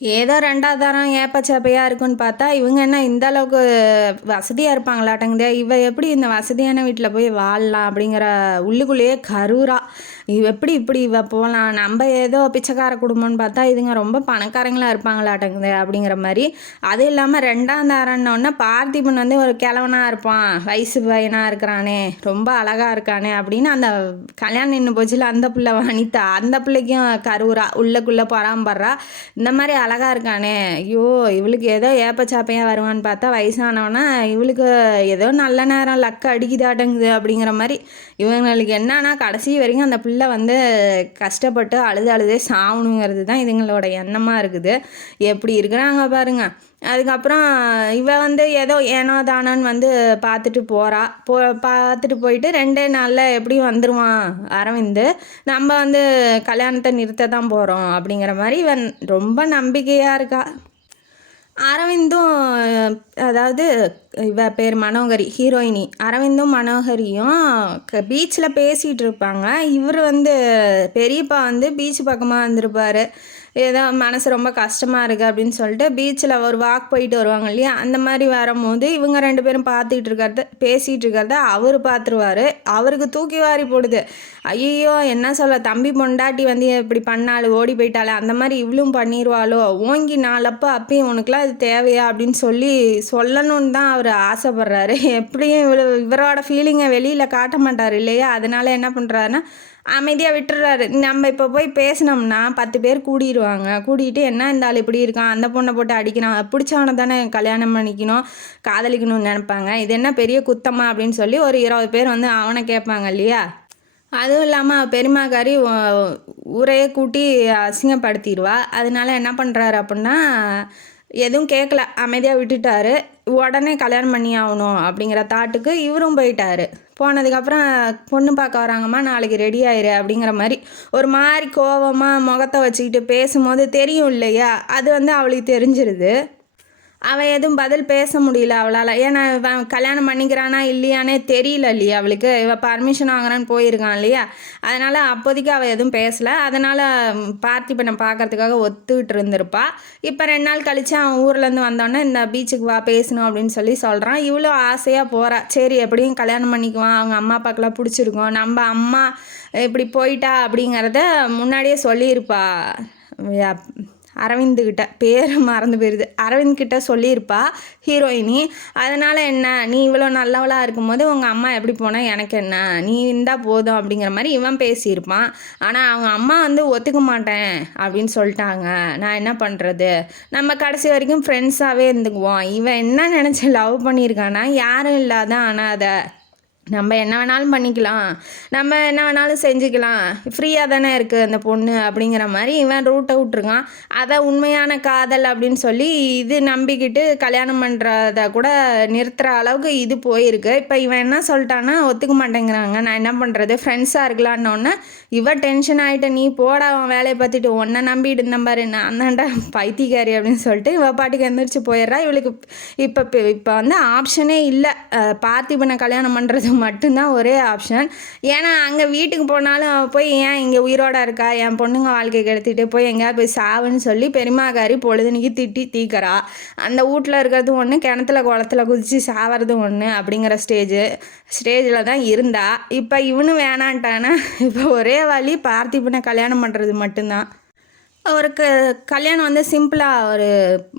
ஏதோ 2ஆவது தரம் ஏப்பச்சப்பையாக இருக்குன்னு பார்த்தா இவங்க என்ன இந்த அளவுக்கு வசதியாக இருப்பாங்களாட்டங்குதே, இவ எப்படி இந்த வசதியான வீட்டில் போய் வாழலாம் அப்படிங்கிற உள்ளுக்குள்ளேயே கரூரா. எப்படி இப்படி இவ போகலாம், நம்ம ஏதோ பிச்சைக்கார குடும்பம்னு பார்த்தா இதுங்க ரொம்ப பணக்காரங்களாக இருப்பாங்களாட்டங்குது அப்படிங்கிற மாதிரி. அது இல்லாமல் 2ஆவது தரன்னொன்னே பார்த்திபன் வந்து ஒரு கிழவனாக இருப்பான், வயசு பையனாக இருக்கிறானே, ரொம்ப அழகாக இருக்கானே அப்படின்னு அந்த கல்யாணம் நின்று போச்சுல அந்த பிள்ளை வனிதா, அந்த பிள்ளைக்கும் கரூரா உள்ளுக்குள்ளே பராம்படுறா. இந்த மாதிரி அழகாக இருக்கானே, ஐயோ இவளுக்கு ஏதோ ஏப்பச்சாப்பையாக வருவான்னு பார்த்தா வயசானவனா இவளுக்கு ஏதோ நல்ல நேரம் லக்கு அடிக்குதாட்டங்குது அப்படிங்கிற மாதிரி. இவங்களுக்கு என்னன்னா கடைசி வரைக்கும் அந்த பிள்ளை வந்து கஷ்டப்பட்டு அழுதே சாவணுங்கிறது தான் இதுங்களோட எண்ணமாக இருக்குது. எப்படி இருக்கிறாங்க பாருங்க. அதுக்கப்புறம் இவ வந்து ஏதோ ஏனோ தானோன்னு வந்து பார்த்துட்டு போயிட்டு 2 நாளில் எப்படியும் வந்துடுவான் அரவிந்த், நம்ம வந்து கல்யாணத்தை நிறுத்த தான் போகிறோம் அப்படிங்கிற மாதிரி இவன் ரொம்ப நம்பிக்கையாக இருக்கா. அரவிந்தும், அதாவது இவ பேர் மனோகரி ஹீரோயினி, அரவிந்தும் மனோகரியும் பீச்சில் பேசிகிட்டு இருப்பாங்க. இவர் வந்து பெரியப்பா வந்து பீச் பக்கமாக வந்திருப்பார். ஏதோ மனசு ரொம்ப கஷ்டமாக இருக்குது அப்படின்னு சொல்லிட்டு பீச்சில் ஒரு வாக் போயிட்டு வருவாங்க இல்லையா, அந்த மாதிரி வரும்போது இவங்க 2 பேரும் பேசிகிட்டு இருக்கிறத அவர் பார்த்துருவார். அவருக்கு தூக்கி வாரி போடுது. ஐயோ என்ன சொல்ல, தம்பி பொண்டாட்டி வந்து இப்படி பண்ணாலும் ஓடி போயிட்டாலே, அந்த மாதிரி இவளும் பண்ணிடுவாளோ, ஓங்கி 4 அப்பயும் உனக்குலாம் இது தேவையா அப்படின்னு சொல்லணும்னு தான் அவர் ஆசைப்படுறாரு. எப்படியும் இவரோட ஃபீலிங்கை வெளியில் காட்ட மாட்டார் இல்லையா, அதனால என்ன பண்ணுறாருன்னா அமைதியாக விட்டுறாரு. நம்ம இப்போ போய் பேசினோம்னா 10 பேர் கூடிட்டு என்ன இந்த ஆள் இப்படி இருக்கான், அந்த பொண்ணை போட்டு அடிக்கிறான், பிடிச்சவனை தானே கல்யாணம் பண்ணிக்கணும் காதலிக்கணும்னு நினைப்பாங்க, இது என்ன பெரிய குத்தமா அப்படின்னு சொல்லி ஒரு 20 பேர் வந்து அவனை கேட்பாங்க இல்லையா. அதுவும் இல்லாமல் பெரியம்மாக்காரி ஊரையே கூட்டி அசிங்கப்படுத்திடுவா. அதனால என்ன பண்ணுறாரு அப்படின்னா எதுவும் கேட்கல, அமைதியாக விட்டுட்டாரு. உடனே கல்யாணம் பண்ணி ஆகணும் அப்படிங்கிற தாட்டுக்கு இவரும் போயிட்டாரு. போனதுக்கப்புறம் பொண்ணு பார்க்க வராங்கம்மா, நாளைக்கு ரெடி ஆயிரு அப்படிங்கிற மாதிரி ஒரு மாதிரி கோவமாக முகத்தை வச்சுக்கிட்டு பேசும்போது தெரியும் இல்லையா, அது வந்து அவளுக்கு தெரிஞ்சிருது. அவள் எதுவும் பதில் பேச முடியல அவளால். ஏன்னா இவன் கல்யாணம் பண்ணிக்கிறானா இல்லையானே தெரியல இல்லையா அவளுக்கு. இவள் பர்மிஷன் வாங்குறான்னு போயிருக்கான் இல்லையா, அதனால் அப்போதைக்கு அவள் எதுவும் பேசலை. அதனால் பார்த்திபனை பார்க்கறதுக்காக ஒத்துக்கிட்டு இருந்திருப்பா. இப்போ 2 நாள் கழித்து அவன் ஊர்லேருந்து வந்தோடனே இந்த பீச்சுக்கு வா பேசணும் அப்படின்னு சொல்கிறான். இவ்வளோ ஆசையாக போகிறா. சரி எப்படியும் கல்யாணம் பண்ணிக்குவான், அவங்க அம்மா அப்பாக்கெல்லாம் பிடிச்சிருக்கோம், நம்ம அம்மா இப்படி போயிட்டா அப்படிங்கிறத முன்னாடியே சொல்லியிருப்பா. அரவிந்துக்கிட்ட பேர் மறந்து போயிடுது, அரவிந்த்கிட்ட சொல்லியிருப்பா ஹீரோயினி. அதனால் என்ன, நீ இவ்வளோ நல்லவளாக இருக்கும்போது உங்கள் அம்மா எப்படி போனால் எனக்கு என்ன, நீ இருந்தால் போதும் அப்படிங்கிற மாதிரி இவன் பேசியிருப்பான். ஆனால் அவங்க அம்மா வந்து ஒத்துக்க மாட்டேன் அப்படின்னு சொல்லிட்டாங்க. நான் என்ன பண்ணுறது, நம்ம கடைசி வரைக்கும் ஃப்ரெண்ட்ஸாகவே இருந்துக்குவோம். இவன் என்ன நினச்சி லவ் பண்ணியிருக்கானா, யாரும் இல்லாத அனாதை, நம்ம என்ன வேணாலும் பண்ணிக்கலாம், நம்ம என்ன வேணாலும் செஞ்சுக்கலாம், ஃப்ரீயாக தானே இருக்குது அந்த பொண்ணு அப்படிங்கிற மாதிரி இவன் ரூட்டை விட்ருக்கான். அதை உண்மையான காதல் அப்படின்னு சொல்லி இது நம்பிக்கிட்டு கல்யாணம் பண்ணுறத கூட நிறுத்துகிற அளவுக்கு இது போயிருக்கு. இப்போ இவன் என்ன சொல்லிட்டான்னா ஒத்துக்க மாட்டேங்கிறாங்க, நான் என்ன பண்ணுறது, ஃப்ரெண்ட்ஸாக இருக்கலான்னொன்னே இவன் டென்ஷன் ஆகிட்டு, நீ போட அவன் வேலையை பார்த்துட்டு உன்னை நம்பிட்டு இருந்தேன் பாரு, நான் தான்டா பைத்தியக்காரி அப்படின்னு சொல்லிட்டு இவள் பாட்டுக்கு எந்திரிச்சு போயிடுறா. இவளுக்கு இப்போ வந்து ஆப்ஷனே இல்லை, பார்த்திபனை கல்யாணம் பண்ணுறது மட்டும்தான் ஒரே ஆப்ஷன். ஏன்னா அங்கே வீட்டுக்கு போனாலும் போய் ஏன் இங்கே உயிரோட இருக்கா, என் பொண்ணுங்க வாழ்க்கைக்கு எடுத்துகிட்டு போய் எங்கேயாவது போய் சாவுன்னு சொல்லி பெரியம்மாக்காரி பொழுதுனிக்கு திட்டி தீக்கிறா. அந்த வீட்டில் இருக்கிறது ஒன்று, கிணத்துல குளத்துல குதித்து சாவறது ஒன்று அப்படிங்கிற ஸ்டேஜில் தான் இருந்தா. இப்போ இவனு வேணான்ட்டானா இப்போ ஒரே வழி பார்த்திபனை கல்யாணம் பண்ணுறது மட்டும்தான். அவருக்கு கல்யாணம் வந்து சிம்பிளாக ஒரு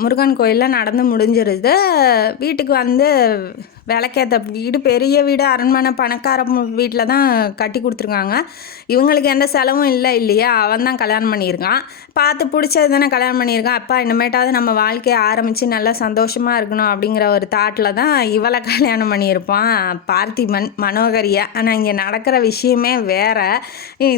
முருகன் கோயிலில் நடந்து முடிஞ்சிருது. வீட்டுக்கு வந்து விளக்கேற்ற வீடு, பெரிய வீடு, அரண்மனை, பணக்கார வீட்டில் தான் கட்டி கொடுத்துருக்காங்க. இவங்களுக்கு எந்த செலவும் இல்லை இல்லையா, அவன் தான் கல்யாணம் பண்ணியிருக்கான். பார்த்து பிடிச்சது தானே கல்யாணம் பண்ணியிருக்கான். அப்பா இனிமேட்டாவது நம்ம வாழ்க்கையை ஆரம்பித்து நல்லா சந்தோஷமாக இருக்கணும் அப்படிங்கிற ஒரு தாட்டில் தான் இவளை கல்யாணம் பண்ணியிருப்பான் பார்த்திபன் மனோகரியா. ஆனால் இங்கே நடக்கிற விஷயமே வேறு.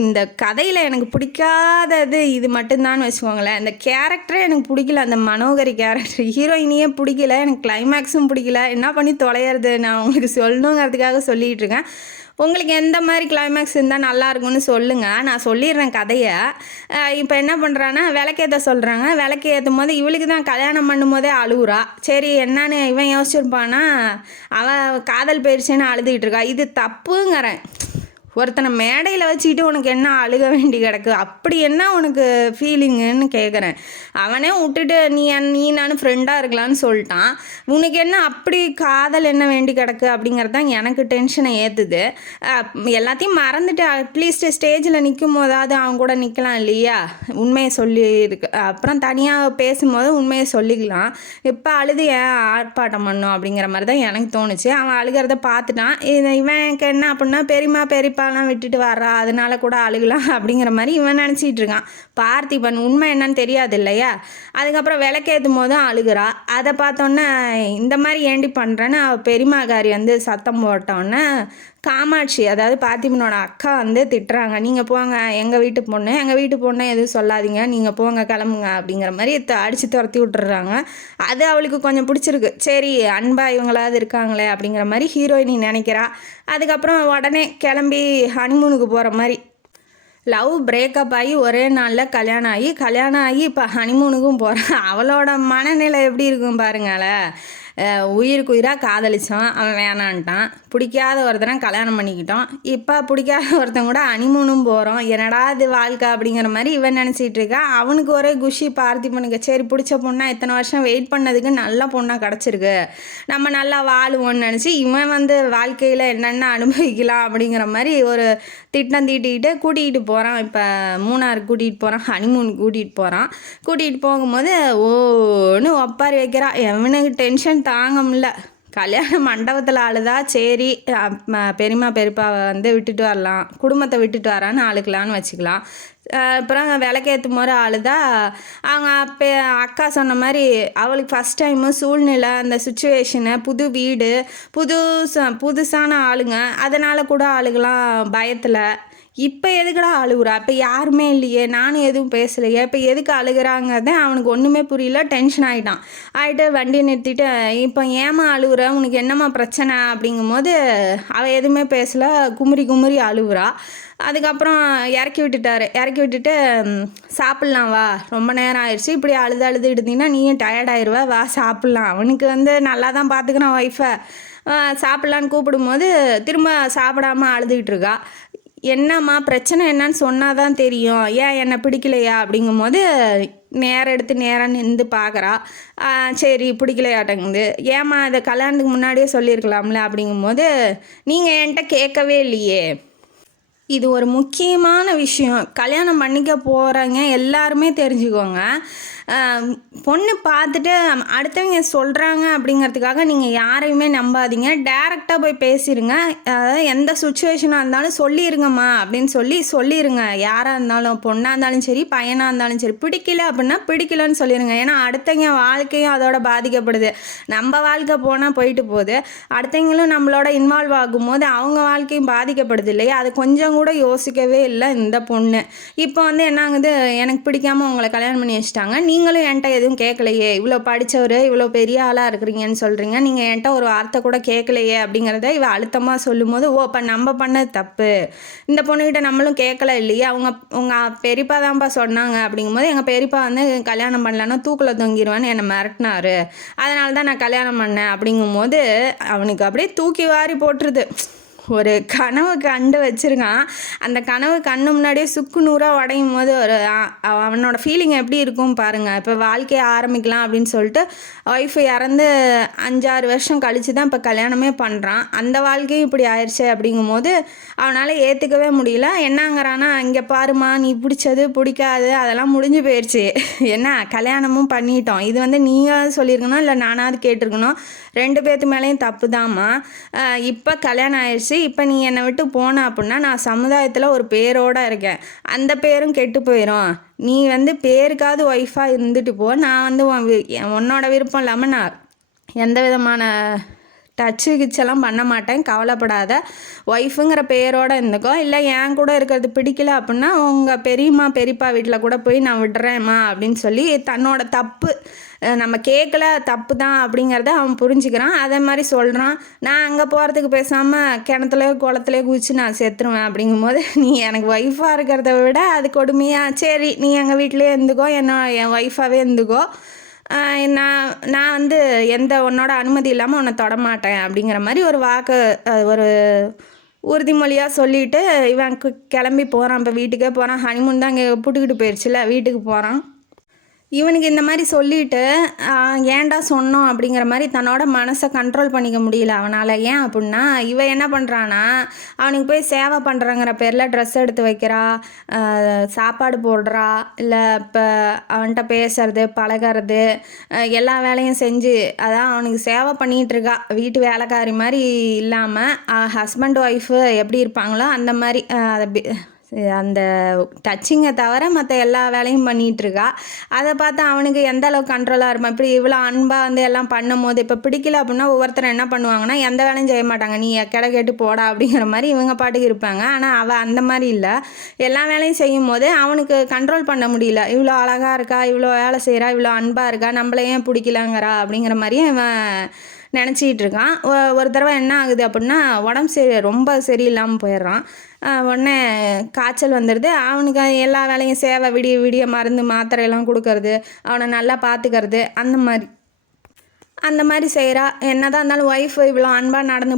இந்த கதையில் எனக்கு பிடிக்காதது இது மட்டும்தான் வச்சுக்கோங்களேன். இந்த கேரக்டரே எனக்கு பிடிக்கல, அந்த மனோகரி கேரக்டர், ஹீரோயினியே பிடிக்கல, எனக்கு கிளைமேக்ஸும் பிடிக்கல. என்ன பண்ணி தொலைகிறது, நான் உங்களுக்கு சொல்லணுங்கிறதுக்காக சொல்லிகிட்டு இருக்கேன். உங்களுக்கு எந்த மாதிரி கிளைமேக்ஸ் இருந்தால் நல்லாயிருக்கும்னு சொல்லுங்கள், நான் சொல்லிடுறேன் கதையை. இப்போ என்ன பண்ணுறான்னா விளக்கேற்ற சொல்கிறாங்க. விளக்கு ஏற்றும் போது இவளுக்கு தான் கல்யாணம் பண்ணும்போதே அழுகுறா. சரி என்னன்னு இவன் யோசிச்சிருப்பான்னா அவள் காதல் போயிடுச்சுன்னு அழுதுகிட்டு இருக்கா. இது தப்புங்கிறேன். ஒருத்தனை மேடையில் வச்சுக்கிட்டு உனக்கு என்ன அழுக வேண்டி கிடக்கு, அப்படி என்ன உனக்கு ஃபீலிங்குன்னு கேட்குறேன். அவனே விட்டுட்டு நீ நானும் ஃப்ரெண்டாக இருக்கலான்னு சொல்லிட்டான். உனக்கு என்ன அப்படி காதல் என்ன வேண்டி கிடக்கு அப்படிங்கிறது தான் எனக்கு டென்ஷனை ஏற்றுது. எல்லாத்தையும் மறந்துட்டு அட்லீஸ்ட் ஸ்டேஜில் நிற்கும் போதாவது அவன் கூட நிற்கலாம் இல்லையா, உண்மையை சொல்லி இருக்கு. அப்புறம் தனியாக பேசும்போது உண்மையை சொல்லிக்கலாம். இப்போ அழுது ஏன் ஆர்ப்பாட்டம் பண்ணும் அப்படிங்கிற மாதிரி தான் எனக்கு தோணுச்சு. அவன் அழுகிறத பார்த்துட்டான். இவனுக்கு என்ன அப்படின்னா பெரியப்பாலாம் விட்டுட்டு வர்றா, அதனால கூட அழுகலாம் அப்படிங்கிற மாதிரி இவன் நினச்சிட்டு இருக்கான். பார்த்திபன் உண்மை என்னன்னு தெரியாது இல்லையா. அதுக்கப்புறம் விளக்கேற்றும் போதும் அழுகிறா. அதை பார்த்தோன்னே இந்த மாதிரி ஏண்டி பண்ணுறேன்னு அவள் பெரியம்மாக்காரி வந்து சத்தம் போட்டோன்னே காமாட்சி, அதாவது பார்த்திபனோட அக்கா வந்து திட்டுறாங்க. நீங்கள் போங்க, எங்கள் வீட்டு பொண்ணு எதுவும் சொல்லாதீங்க, நீங்கள் போங்க கிளம்புங்க அப்படிங்கிற மாதிரி அடித்து துரத்தி விட்டுறாங்க. அது அவளுக்கு கொஞ்சம் பிடிச்சிருக்கு. சரி அன்பா இவங்களாவது இருக்காங்களே அப்படிங்கிற மாதிரி ஹீரோயினி நினைக்கிறா. அதுக்கப்புறம் உடனே கிளம்பி ஹனிமூனுக்கு போகிற மாதிரி. லவ் பிரேக்கப் ஆகி ஒரே நாளில் கல்யாணம் ஆகி இப்போ ஹனிமூனுக்கும் போகிறான். அவளோட மனநிலை எப்படி இருக்கும் பாருங்களேன். உயிருக்கு உயிராக காதலித்தோம், அவன் வேணான்ட்டான். பிடிக்காத ஒருத்தனை கல்யாணம் பண்ணிக்கிட்டோம். இப்போ பிடிக்காத ஒருத்தன் கூட ஹனிமூனும் போகிறோம். என்னடா இது வாழ்க்கை அப்படிங்கிற மாதிரி இவன் நினச்சிட்டு இருக்கா. அவனுக்கு ஒரே குஷி பார்த்திபனுக்கு. சரி, பிடிச்ச பொண்ணா இத்தனை வருஷம் வெயிட் பண்ணதுக்கு நல்ல பொண்ணாக கிடச்சிருக்கு, நம்ம நல்லா வாழுவோன்னு நினச்சி இவன் வந்து வாழ்க்கையில் என்னென்ன அனுபவிக்கலாம் அப்படிங்கிற மாதிரி ஒரு திட்டம் தீட்டிக்கிட்டு கூட்டிகிட்டு போகிறான். இப்போ மூணாருக்கு கூட்டிகிட்டு போகிறான், ஹனிமூனுக்கு கூட்டிகிட்டு போகிறான். கூட்டிகிட்டு போகும்போது ஓன்னு ஒப்பாரி வைக்கிறான். எவனுக்கு டென்ஷன் தாங்க முடியல. கல்யாண மண்டபத்தில் அழுதா சரி, பெரியம்மா பெரியப்பாவை வந்து விட்டுட்டு வரலாம், குடும்பத்தை விட்டுட்டு வரான்னு அழுக்கலான்னு வச்சுக்கலாம். அப்புறம் விளக்கேற்றும் போது அழுதா அவங்க அக்கா சொன்ன மாதிரி அவளுக்கு ஃபஸ்ட் டைமு சூழ்நிலை, அந்த சுச்சுவேஷனு, புது வீடு, புதுசான ஆளுங்க, அதனால் கூட அழுகலாம் பயத்தில். இப்போ எதுக்குடா அழுகுறா, இப்போ யாருமே இல்லையே, நானும் எதுவும் பேசலையே, இப்போ எதுக்கு அழுகுறாங்கிறத அவனுக்கு ஒன்றுமே புரியல. டென்ஷன் ஆகிட்டு வண்டியை நிறுத்திட்டு, இப்போ ஏமா அழுகுற, உனக்கு என்னம்மா பிரச்சனை அப்படிங்கும்போது அவள் எதுவுமே பேசலை, குமுறி அழுகுறா. அதுக்கப்புறம் இறக்கி விட்டுட்டு சாப்பிட்லாம் வா, ரொம்ப நேரம் ஆயிடுச்சு, இப்படி அழுது இருந்தீங்கன்னா நீயும் டயர்டாயிருவ, வா சாப்பிட்லாம். அவனுக்கு வந்து நல்லா தான் பார்த்துக்கிறான் ஒய்ஃபை. சாப்பிட்லான்னு கூப்பிடும்போது திரும்ப சாப்பிடாம அழுதுகிட்டு இருக்கா. என்னம்மா பிரச்சனை என்னன்னு சொன்னால் தான் தெரியும், ஏன் என்னை பிடிக்கலையா அப்படிங்கும்போது நேரம் நின்று பார்க்குறா. சரி பிடிக்கலையாட்டங்குது. ஏம்மா இதை கல்யாணத்துக்கு முன்னாடியே சொல்லியிருக்கலாம்ல அப்படிங்கும்போது நீங்கள் என்கிட்ட கேட்கவே இல்லையே. இது ஒரு முக்கியமான விஷயம், கல்யாணம் பண்ணிக்க போகிறவங்க எல்லாருமே தெரிஞ்சுக்கோங்க. பொண்ணு பார்த்துட்டு அடுத்தவங்க சொல்கிறாங்க அப்படிங்கிறதுக்காக நீங்கள் யாரையுமே நம்பாதீங்க. டேரெக்டாக போய் பேசிடுங்க. அதாவது எந்த சுச்சுவேஷனாக இருந்தாலும் சொல்லிடுங்கம்மா அப்படின்னு சொல்லிடுங்க. யாராக இருந்தாலும், பொண்ணாக இருந்தாலும் சரி, பையனாக இருந்தாலும் சரி, பிடிக்கல அப்படின்னா பிடிக்கலன்னு சொல்லிடுங்க. ஏன்னா அடுத்தவங்க வாழ்க்கையும் அதோட பாதிக்கப்படுது. நம்ம வாழ்க்கை போனால் போயிட்டு போகுது, அடுத்தவங்களும் நம்மளோட இன்வால்வ் ஆகும்போது அவங்க வாழ்க்கையும் பாதிக்கப்படுது இல்லையா. அது கொஞ்சம் கூட யோசிக்கவே இல்லை இந்த பொண்ணு. இப்போ வந்து என்ன ஆகுது, எனக்கு பிடிக்காமல் உங்களை கல்யாணம் பண்ணி வச்சுட்டாங்க, நீங்களும் என்கிட்ட எதுவும் கேட்கலையே, இவ்வளோ படித்தவர், இவ்வளோ பெரிய ஆளாக இருக்கிறீங்கன்னு சொல்கிறீங்க, நீங்கள் என்கிட்ட ஒரு வார்த்தை கூட கேட்கலையே அப்படிங்கிறத இவ அழுத்தமாக சொல்லும்போது, ஓ அப்போ நம்ம பண்ணது தப்பு, இந்த பொண்ணுக்கிட்ட நம்மளும் கேட்கல இல்லையே, உங்கள் பெரியப்பா தான்ப்பா சொன்னாங்க அப்படிங்கும்போது, எங்கள் பெரியப்பா வந்து கல்யாணம் பண்ணலன்னா தூக்கில் தொங்கிடுவான்னு என்னை மிரட்டினாரு, அதனால தான் நான் கல்யாணம் பண்ணேன் அப்படிங்கும்போது அவனுக்கு அப்படியே தூக்கி வாரி போட்டுருது. ஒரு கனவு கண்டு வச்சுருக்கான். அந்த கனவு கண்ணு முன்னாடியே சுக்கு நூறாக உடையும் போது அவனோட ஃபீலிங் எப்படி இருக்கும் பாருங்கள். இப்போ வாழ்க்கையை ஆரம்பிக்கலாம் அப்படின்னு சொல்லிட்டு ஒய்ஃபு இறந்து 5-6 வருஷம் கழித்து தான் இப்போ கல்யாணமே பண்ணுறான். அந்த வாழ்க்கையும் இப்படி ஆயிடுச்சு அப்படிங்கும்போது அவனால் ஏற்றுக்கவே முடியல. என்னங்கிறான்னா, இங்கே பாருமா, நீ பிடிச்சது பிடிக்காது அதெல்லாம் முடிஞ்சு போயிடுச்சு, என்ன கல்யாணமும் பண்ணிட்டோம், இது வந்து நீயாவது சொல்லியிருக்கணும் இல்லை நானாவது கேட்டிருக்கணும், 2 பேர்த்து மேலேயும் தப்பு தாம்மா, இப்போ கல்யாணம் ஆயிடுச்சு, இப்போ நீ என்னை விட்டு போன அப்படின்னா நான் சமுதாயத்தில் ஒரு பேரோடு இருக்கேன், அந்த பேரும் கெட்டு போயிடும், நீ வந்து பேருக்காவது ஒய்ஃபாக இருந்துட்டு போ, நான் வந்து உன்னோட விருப்பம் இல்லாமல் நான் எந்த விதமான டச்சு கிச்செல்லாம் பண்ண மாட்டேன், கவலைப்படாத, ஒய்ஃபுங்கிற பேரோடு இருந்துக்கோ, இல்லை என் கூட இருக்கிறது பிடிக்கல அப்படின்னா உங்கள் பெரியம்மா பெரியப்பா வீட்டில் கூட போய் நான் விடுறேம்மா அப்படின்னு சொல்லி தன்னோட தப்பு, நம்ம கேட்கல தப்பு தான் அப்படிங்கிறத அவன் புரிஞ்சுக்கிறான். அதே மாதிரி சொல்கிறான், நான் அங்கே போகிறதுக்கு பேசாமல் கிணத்துலேயோ குளத்துலேயோ குதிச்சு நான் செத்துருவேன் அப்படிங்கும்போது, நீ எனக்கு ஒய்ஃபாக இருக்கிறத விட அது கொடுமையாக, சரி நீ எங்கள் வீட்டிலே இருந்துக்கோ, என் ஒய்ஃபாகவே இருந்துக்கோ, நான் வந்து எந்த உன்னோட அனுமதி இல்லாமல் உன்னை தொடமாட்டேன் அப்படிங்கிற மாதிரி ஒரு வாக்கு, ஒரு உறுதிமொழியாக சொல்லிவிட்டு இவன் கிளம்பி போகிறான். இப்போ வீட்டுக்கே போகிறான். ஹனிமூன் தான் இங்கே புட்டுக்கிட்டு போயிடுச்சுல, வீட்டுக்கு போகிறான். இவனுக்கு இந்த மாதிரி சொல்லிவிட்டு ஏன்டா சொன்னோம் அப்படிங்கிற மாதிரி தன்னோட மனசை கண்ட்ரோல் பண்ணிக்க முடியல அவனால். ஏன் அப்படின்னா இவன் என்ன பண்ணுறான்னா, அவனுக்கு போய் சேவை பண்ணுறங்கிற பேரில் ட்ரெஸ் எடுத்து வைக்கிறா, சாப்பாடு போடுறா, இல்லை இப்போ அவன்கிட்ட பேசுறது பழகிறது எல்லா வேலையும் செஞ்சு, அதான் அவனுக்கு சேவை பண்ணிகிட்ருக்கா. வீட்டு வேலைக்காரி மாதிரி இல்லாமல் ஹஸ்பண்ட் ஒய்ஃபு எப்படி இருப்பாங்களோ அந்த மாதிரி அந்த டச்சிங்கை தவிர மற்ற எல்லா வேலையும் பண்ணிகிட்ருக்கா. அதை பார்த்து அவனுக்கு எந்த அளவுக்கு கண்ட்ரோலாக இருப்பான். இப்படி இவ்வளோ அன்பாக வந்து எல்லாம் பண்ணும் போது, இப்போ பிடிக்கல அப்படின்னா ஒவ்வொருத்தர் என்ன பண்ணுவாங்கன்னா எந்த வேலையும் செய்ய மாட்டாங்க, நீ எக்கடை கேட்டு போடா அப்படிங்கிற மாதிரி இவங்க பாட்டுக்கு இருப்பாங்க. ஆனால் அவள் அந்த மாதிரி இல்லை, எல்லா வேலையும் செய்யும் போது அவனுக்கு கண்ட்ரோல் பண்ண முடியல. இவ்வளோ அழகாக இருக்கா, இவ்வளோ வேலை செய்கிறா, இவ்வளோ அன்பாக இருக்கா, நம்மள ஏன் பிடிக்கலங்கிறா அப்படிங்கிற மாதிரியே இவன் நினச்சிக்கிட்டு இருக்கான். ஒரு தடவை என்ன ஆகுது அப்படின்னா, உடம்பு ரொம்ப சரியில்லாமல் போயிடுறான். உடனே காய்ச்சல் வந்துடுது. அவனுக்கு எல்லா வேலையும் சேவை, விடிய விடிய மருந்து மாத்திரையெல்லாம் கொடுக்கறது, அவனை நல்லா பார்த்துக்கிறது, அந்த மாதிரி அந்த மாதிரி செய்கிறா. என்னதான் இருந்தாலும் ஒய்ஃபு இவ்வளோ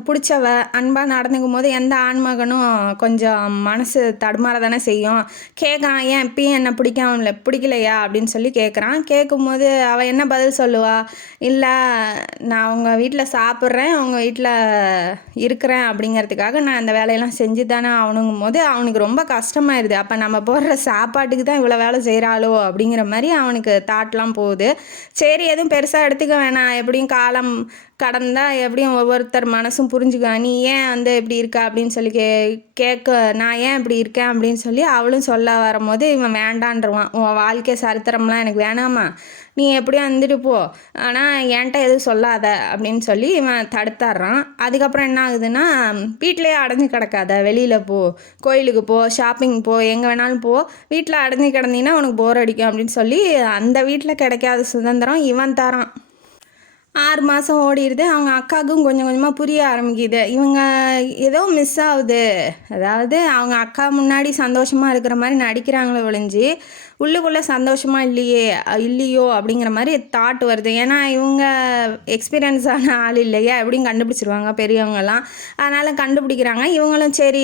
பிடிச்சவ அன்பாக நடந்துக்கும் போது எந்த ஆண்மகனும் கொஞ்சம் மனசு தடுமாற தானே செய்யும். கேட்குறான், ஏன் இப்பயும் என்னை பிடிக்கலையா அப்படின்னு சொல்லி கேட்குறான். கேட்கும்போது அவள் என்ன பதில் சொல்லுவா, இல்லை நான் உங்கள் வீட்டில் சாப்பிட்றேன், உங்கள் வீட்டில் இருக்கிறேன் அப்படிங்கிறதுக்காக நான் அந்த வேலையெல்லாம் செஞ்சு தானே ஆகணுங்கும் போது அவனுக்கு ரொம்ப கஷ்டமாயிருது. அப்போ நம்ம போடுற சாப்பாட்டுக்கு தான் இவ்வளோ வேலை செய்கிறாளோ அப்படிங்கிற மாதிரி அவனுக்கு தாட்லாம் போகுது. சரி, எதுவும் பெருசாக எடுத்துக்க வேணாம், எப்படியும் காலம் கடந்தால் எப்படியும் ஒவ்வொருத்தர் மனசும் புரிஞ்சுக்குவேன், நீ ஏன் இப்படி இருக்க அப்படின்னு சொல்லி கேட்க, நான் ஏன் இப்படி இருக்கேன் அப்படின்னு சொல்லி அவளும் சொல்ல வரும்போது இவன் வேண்டான்றுவான். உன் வாழ்க்கை சரித்திரம்லாம் எனக்கு வேணாமா, நீ எப்படியும் வந்துட்டு போ, ஆனால் என்கிட்ட எதுவும் சொல்லாத அப்படின்னு சொல்லி இவன் தடுத்தாடுறான். அதுக்கப்புறம் என்ன ஆகுதுன்னா, வீட்டிலேயே அடைஞ்சு கிடக்காத, வெளியில் போ, கோயிலுக்கு போ, ஷாப்பிங் போ, எங்கே வேணாலும் போ, வீட்டில் அடைஞ்சு கிடந்தீங்கன்னா உனக்கு போர் அடிக்கும் அப்படின்னு சொல்லி அந்த வீட்டில் கிடைக்காத சுதந்திரம் இவன் தரான். 6 மாதம் ஓடிடுது. அவங்க அக்காவுக்கும் கொஞ்சம் கொஞ்சமாக புரிய ஆரம்பிக்குது, இவங்க ஏதோ மிஸ் ஆகுது. அதாவது அவங்க அக்கா முன்னாடி சந்தோஷமாக இருக்கிற மாதிரி நடிக்கிறாங்களே ஒழிஞ்சு உள்ளுக்குள்ளே சந்தோஷமாக இல்லையோ அப்படிங்கிற மாதிரி தாட் வருது. ஏன்னா இவங்க எக்ஸ்பீரியன்ஸான ஆள் இல்லையா, எப்படியும் கண்டுபிடிச்சிருவாங்க பெரியவங்கலாம். அதனால் கண்டுபிடிக்கிறாங்க. இவங்களும் சரி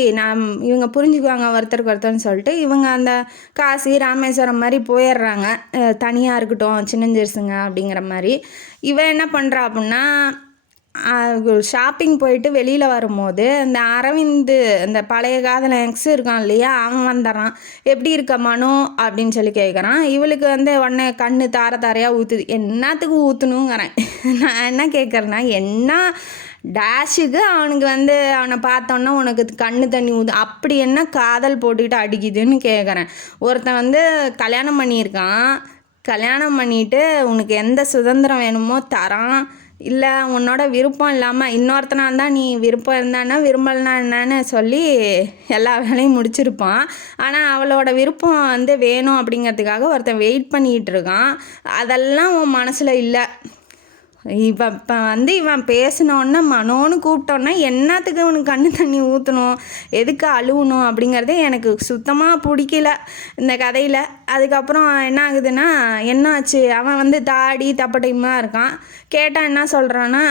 இவங்க புரிஞ்சுக்குவாங்க ஒருத்தருக்கு ஒருத்தர்னு சொல்லிட்டு இவங்க அந்த காசி ராமேஸ்வரம் மாதிரி போயிடுறாங்க. தனியாக இருக்கட்டும் சின்னஞ்சிறுசுங்க அப்படிங்கிற மாதிரி. இவன் என்ன பண்ணுறா அப்படின்னா, ஷாப்பிங் போயிட்டு வெளியில் வரும்போது இந்த அரவிந்து இந்த பழைய காதல எக்ஸ் இருக்கான் இல்லையா, அவன் வந்துடுறான். எப்படி இருக்க மனோ அப்படின்னு சொல்லி கேட்குறான். இவளுக்கு உடனே கண்ணு தாரையாக ஊற்றுது. என்னத்துக்கு ஊற்றணுங்கிறேன். நான் என்ன கேட்குறேன்னா, என்ன டேஷுக்கு அவனுக்கு அவனை பார்த்தோன்னா உனக்கு கண்ணு தண்ணி ஊது, அப்படி என்ன காதல் போட்டுக்கிட்டு அடிக்குதுன்னு கேட்குறேன். ஒருத்தன் கல்யாணம் பண்ணியிருக்கான், கல்யாணம் பண்ணிவிட்டு உனக்கு எந்த சுதந்திரம் வேணுமோ தரான், இல்லை உன்னோட விருப்பம் இல்லாமல் இன்னொருத்தனா இருந்தால் நீ விருப்பம் இருந்தான்னா விரும்பலைன்னா என்னன்னு சொல்லி எல்லா வேலையும் முடிச்சிருப்பான். ஆனால் அவளோட விருப்பம் வேணும் அப்படிங்கிறதுக்காக ஒருத்தன் வெயிட் பண்ணிகிட்டு இருக்கான். அதெல்லாம் உன் மனசில் இல்லை. இப்போ இவன் பேசினோன்னா மனோன்னு கூப்பிட்டோன்னா என்னத்துக்கு அவனுக்கு கண்ணு தண்ணி ஊற்றணும், எதுக்கு அழுவணும் அப்படிங்கிறதே எனக்கு சுத்தமாக பிடிக்கல இந்த கதையில். அதுக்கப்புறம் என்ன ஆகுதுன்னா, என்னாச்சு, அவன் தாடி தப்பட்டையுமாக இருக்கான். கேட்டால் என்ன சொல்கிறான்னா,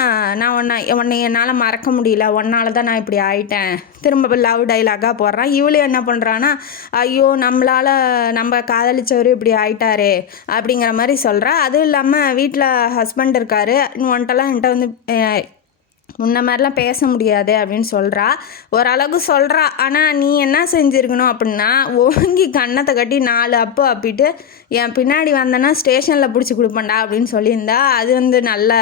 நான் உன்னை என்னால் மறக்க முடியல, உன்னால் தான் நான் இப்படி ஆயிட்டேன், திரும்ப லவ் டைலாக்காக போடுறான். இவளும் என்ன பண்ணுறான்னா, ஐயோ நம்ம காதலிச்சவர் இப்படி ஆயிட்டாரே அப்படிங்கிற மாதிரி சொல்கிறா. அதுவும் இல்லாமல் வீட்டில் ஹஸ்பண்ட் இருக்கார், வந்துட்டெல்லாம் என்கிட்ட முன்ன மாதிரிலாம் பேச முடியாது அப்படின்னு சொல்கிறா. ஓரளவுக்கு சொல்கிறா. ஆனால் நீ என்ன செஞ்சுருக்கணும் அப்படின்னா, ஓங்கி கன்னத்தை கட்டி 4 அப்பு அப்பிட்டு என் பின்னாடி வந்தேன்னா ஸ்டேஷனில் பிடிச்சி கொடுப்பேன்டா அப்படின்னு சொல்லியிருந்தா அது நல்ல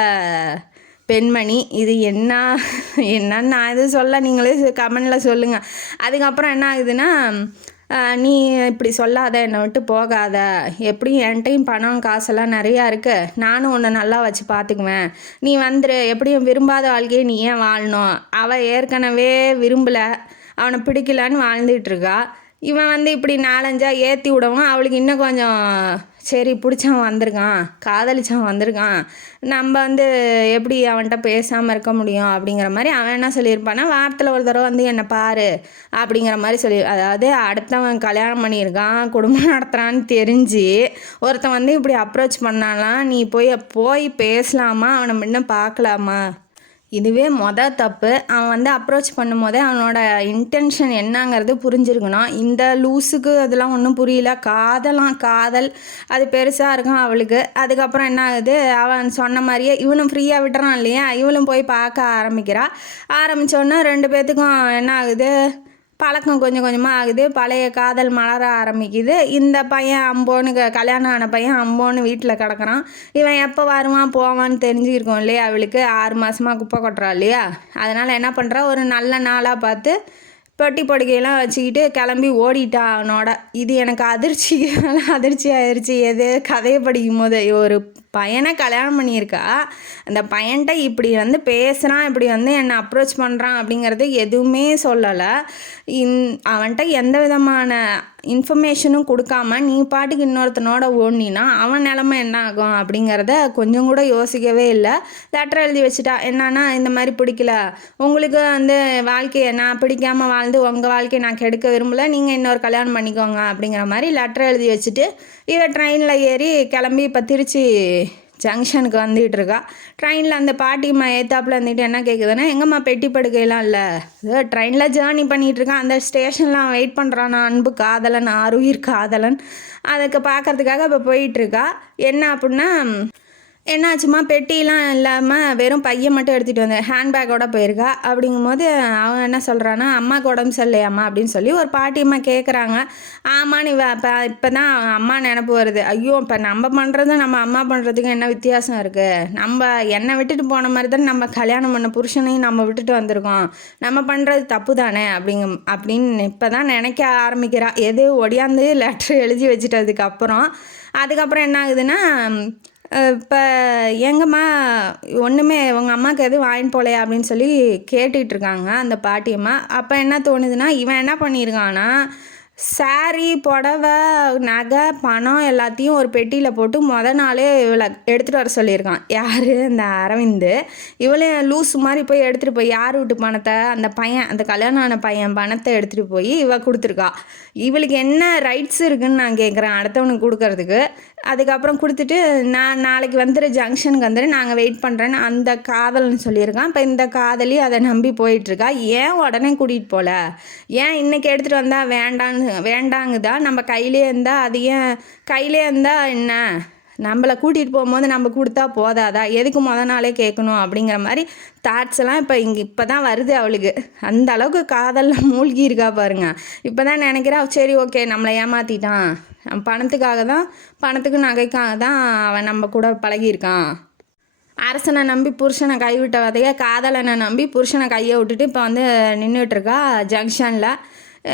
பெண்மணி. இது என்னன்னு நான் எதுவும் சொல்ல, நீங்களே கமெண்டில் சொல்லுங்கள். அதுக்கப்புறம் என்ன ஆகுதுன்னா, நீ இப்படி சொல்லாத, என்னை விட்டு போகாத, எப்படியும் என்கிட்டையும் பணம் காசெல்லாம் நிறையா இருக்குது, நானும் உன்னை நல்லா வச்சு பார்த்துக்குவேன், நீ வந்துரு, எப்படியும் விரும்பாத வாழ்க்கையை நீ ஏன் வாழணும், அவள் ஏற்கனவே விரும்பலை, அவனை பிடிக்கலன்னு வாழ்ந்துட்டுருக்கா. இவன் இப்படி 4-5 ஏற்றி விடவும் அவளுக்கு இன்னும் கொஞ்சம் சரி பிடிச்சவன் வந்திருக்கான், காதலிச்சவன் வந்திருக்கான், நம்ம எப்படி அவன்கிட்ட பேசாமல் இருக்க முடியும் அப்படிங்கிற மாதிரி அவன் என்ன சொல்லியிருப்பான்னா, வாரத்தில் ஒரு தடவை என்னை பாரு அப்படிங்கிற மாதிரி அதாவது அடுத்தவன் கல்யாணம் பண்ணியிருக்கான், குடும்பம் நடத்துகிறான்னு தெரிஞ்சு ஒருத்தன் இப்படி அப்ரோச் பண்ணாலாம், நீ போய் பேசலாமா, அவனை முன்ன பார்க்கலாமா? இதுவே தப்பு. அவன் அப்ரோச் பண்ணும்போதே அவனோட இன்டென்ஷன் என்னங்கிறது புரிஞ்சிருக்கணும். இந்த லூஸுக்கு அதெல்லாம் ஒன்றும் புரியல. காதல் அது பெருசாக இருக்கும் அவளுக்கு. அதுக்கப்புறம் என்ன ஆகுது, அவன் சொன்ன மாதிரியே இவனும் ஃப்ரீயாக விட்டுறான் இல்லையா, இவளும் போய் பார்க்க ஆரம்பித்தோன்னே 2 பேர்த்துக்கும் என்ன ஆகுது, பழக்கம் கொஞ்சம் கொஞ்சமாக ஆகுது. பழைய காதல் மலர ஆரம்பிக்குது. இந்த பையன் அம்போன்னு கல்யாணம் ஆன பையன் அம்போன்னு வீட்டில் கிடக்குறான். இவன் எப்போ வருவான் போவான்னு தெரிஞ்சுருக்கோம் இல்லையா, அவளுக்கு 6 மாதமாக குப்பை கொட்டுறா இல்லையா. அதனால் என்ன பண்ணுறா, ஒரு நல்ல நாளாக பார்த்து பொட்டி படுக்கையெல்லாம் வச்சுக்கிட்டு கிளம்பி ஓடிட்டான் அவனோட. இது எனக்கு அதிர்ச்சி ஆயிடுச்சு. எது கதையை படிக்கும் போது, ஒரு பையனை கல்யாணம் பண்ணியிருக்கா, அந்த பையன்கிட்ட இப்படி பேசுகிறான், இப்படி என்னை அப்ரோச் பண்ணுறான் அப்படிங்கிறது எதுவுமே சொல்லலை. அவன்கிட்ட எந்த விதமான இன்ஃபர்மேஷனும் கொடுக்காம நீ பாட்டுக்கு இன்னொருத்தனோட ஓடினா அவன் நிலமை என்ன ஆகும் அப்படிங்கிறத கொஞ்சம் கூட யோசிக்கவே இல்லை. லெட்டர் எழுதி வச்சுட்டா, என்னன்னா இந்த மாதிரி பிடிக்கல, உங்களுக்கு வாழ்க்கையை நான் பிடிக்காமல் வாழ்ந்து உங்கள் வாழ்க்கையை நான் கெடுக்க விரும்பலை, நீங்கள் இன்னொரு கல்யாணம் பண்ணிக்கோங்க அப்படிங்கிற மாதிரி லெட்டர் எழுதி வச்சுட்டு இவன் ட்ரெயினில் ஏறி கிளம்பி இப்போ திருச்சி ஜங்ஷனுக்கு வந்துகிட்டு இருக்கா. ட்ரெயினில் அந்த பாட்டிம்மா ஏத்தாப்பில் இருந்துட்டு என்ன கேட்குதுன்னா, எங்கம்மா பெட்டி படுக்கையெல்லாம் இல்லை, ஏதோ ட்ரெயினில் ஜேர்னி பண்ணிகிட்டு இருக்கான், அந்த ஸ்டேஷன்லாம் வெயிட் பண்ணுறான் அன்பு காதலன் ஆருயிர் காதலன், அதுக்கு பார்க்கறதுக்காக இப்போ போயிட்டுருக்கா. என்ன அப்படின்னா, என்னாச்சுமா பெட்டிலாம் இல்லாமல் வெறும் பையன் மட்டும் எடுத்துகிட்டு வந்தேன், ஹேண்ட்பேக்கோட போயிருக்கா. அப்படிங்கும்போது அவன் என்ன சொல்கிறான்னா, அம்மாவுக்கு உடம்பு சரியில்லையாம்மா அப்படின்னு சொல்லி ஒரு பாட்டியம்மா கேட்குறாங்க. ஆமான்னு இப்போ தான் அம்மா நினப்பு வருது. ஐயோ, இப்போ நம்ம பண்ணுறதும் நம்ம அம்மா பண்ணுறதுக்கும் என்ன வித்தியாசம் இருக்குது? நம்ம என்னை விட்டுட்டு போன மாதிரி தான் நம்ம கல்யாணம் பண்ண புருஷனையும் நம்ம விட்டுட்டு வந்திருக்கோம், நம்ம பண்ணுறது தப்பு தானே அப்படின்னு இப்போ தான் நினைக்க ஆரம்பிக்கிறா. எது ஒடியாந்து லெட்ரு எழுதி வச்சுட்டதுக்கப்புறம் அதுக்கப்புறம் என்ன ஆகுதுன்னா, இப்போ எங்கம்மா ஒன்றுமே உங்கள் அம்மாவுக்கு எதுவும் வாங்கிட்டு போலையா அப்படின்னு சொல்லி கேட்டுட்ருக்காங்க அந்த பாட்டியம்மா. அப்போ என்ன தோணுதுன்னா, இவன் என்ன பண்ணியிருக்கான்னா, சாரி புடவை நகை பணம் எல்லாத்தையும் ஒரு பெட்டியில் போட்டு நாளே இவளை எடுத்துகிட்டு வர சொல்லியிருக்கான். யார்? இந்த அரவிந்து. இவளே லூஸ் மாதிரி போய் எடுத்துகிட்டு போய் யார் வீட்டு பணத்தை, அந்த பையன், அந்த கல்யாணம் ஆன பையன் பணத்தை எடுத்துகிட்டு போய் இவள் கொடுத்துருக்கா. இவளுக்கு என்ன ரைட்ஸ் இருக்குதுன்னு நான் கேட்குறேன் அடுத்தவனுக்கு கொடுக்கறதுக்கு. அதுக்கப்புறம் கொடுத்துட்டு நான் நாளைக்கு வந்துடு, ஜங்ஷனுக்கு வந்துடு, நாங்கள் வெயிட் பண்ணுறேன்னு அந்த காதல்னு சொல்லியிருக்கான். இப்போ இந்த காதலி அதை நம்பி போயிட்டுருக்கா. ஏன் உடனே கூட்டிகிட்டு போகல, ஏன் இன்றைக்கி எடுத்துகிட்டு வந்தால் வேண்டாங்குதா, நம்ம கையிலே இருந்தால் அது ஏன் கையிலே இருந்தால் என்ன, நம்மளை கூட்டிகிட்டு போகும்போது நம்ம கொடுத்தா போதாதா, எதுக்கு நாளே கேட்கணும் அப்படிங்கிற மாதிரி தாட்ஸ் எல்லாம் இப்போ தான் வருது அவளுக்கு. அந்த அளவுக்கு காதலில் மூழ்கி இருக்கா பாருங்க. இப்போ தான் நினைக்கிறா, சரி ஓகே நம்மளை ஏமாற்றிட்டான், பணத்துக்கு நகைக்காக தான் அவன் நம்ம கூட பழகியிருக்கான். அரசனை நம்பி புருஷனை கைவிட்ட வதைய காதலனை நம்பி புருஷனை கையை விட்டுட்டு இப்போ வந்து நின்றுட்டுருக்கா ஜங்ஷனில்.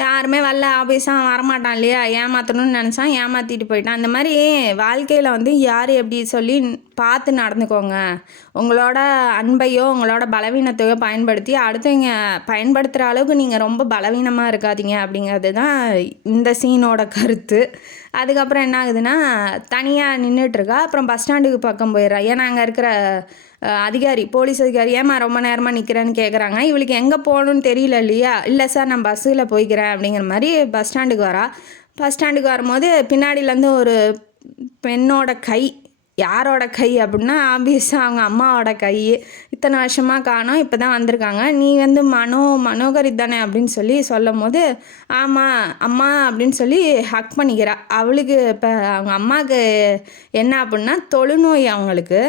யாருமே வரல, ஆஃபீஸாக வரமாட்டான் இல்லையா, ஏமாற்றணும்னு நினச்சான், ஏமாற்றிட்டு போயிட்டான். அந்த மாதிரி வாழ்க்கையில் வந்து யார் எப்படி சொல்லி பார்த்து நடந்துக்கோங்க. உங்களோட அன்பையோ உங்களோட பலவீனத்தையோ பயன்படுத்தி அடுத்தவங்க பயன்படுத்துகிற அளவுக்கு நீங்கள் ரொம்ப பலவீனமாக இருக்காதீங்க அப்படிங்கிறது தான் இந்த சீனோட கருத்து. அதுக்கப்புறம் என்ன ஆகுதுன்னா, தனியாக நின்றுட்டுருக்கா. அப்புறம் பஸ் ஸ்டாண்டுக்கு பக்கம் போயிடுறா. ஏன்னா அங்கே இருக்கிற அதிகாரி, போலீஸ் அதிகாரி, ஏமா ரொம்ப நேரமாக நிற்கிறேன்னு கேட்குறாங்க. இவளுக்கு எங்கே போகணுன்னு தெரியல இல்லையா. இல்லை சார் நான் பஸ்ஸில் போய்க்கிறேன் அப்படிங்கிற மாதிரி பஸ் ஸ்டாண்டுக்கு வரா. பஸ் ஸ்டாண்டுக்கு வரும்போது பின்னாடியிலேருந்து ஒரு பெண்ணோட கை, யாரோட கை அப்படின்னா ஆப்வியஸாக அவங்க அம்மாவோட கை. இத்தனை வருஷமாக காணோம், இப்போ தான் வந்திருக்காங்க, நீ வந்து மனோகரி தானே அப்படின்னு சொல்லி சொல்லும் போது, ஆமாம் அம்மா அப்படின்னு சொல்லி ஹக் பண்ணிக்கிறா. அவளுக்கு இப்போ அவங்க அம்மாவுக்கு என்ன அப்படின்னா தொழுநோய் அவங்களுக்கு.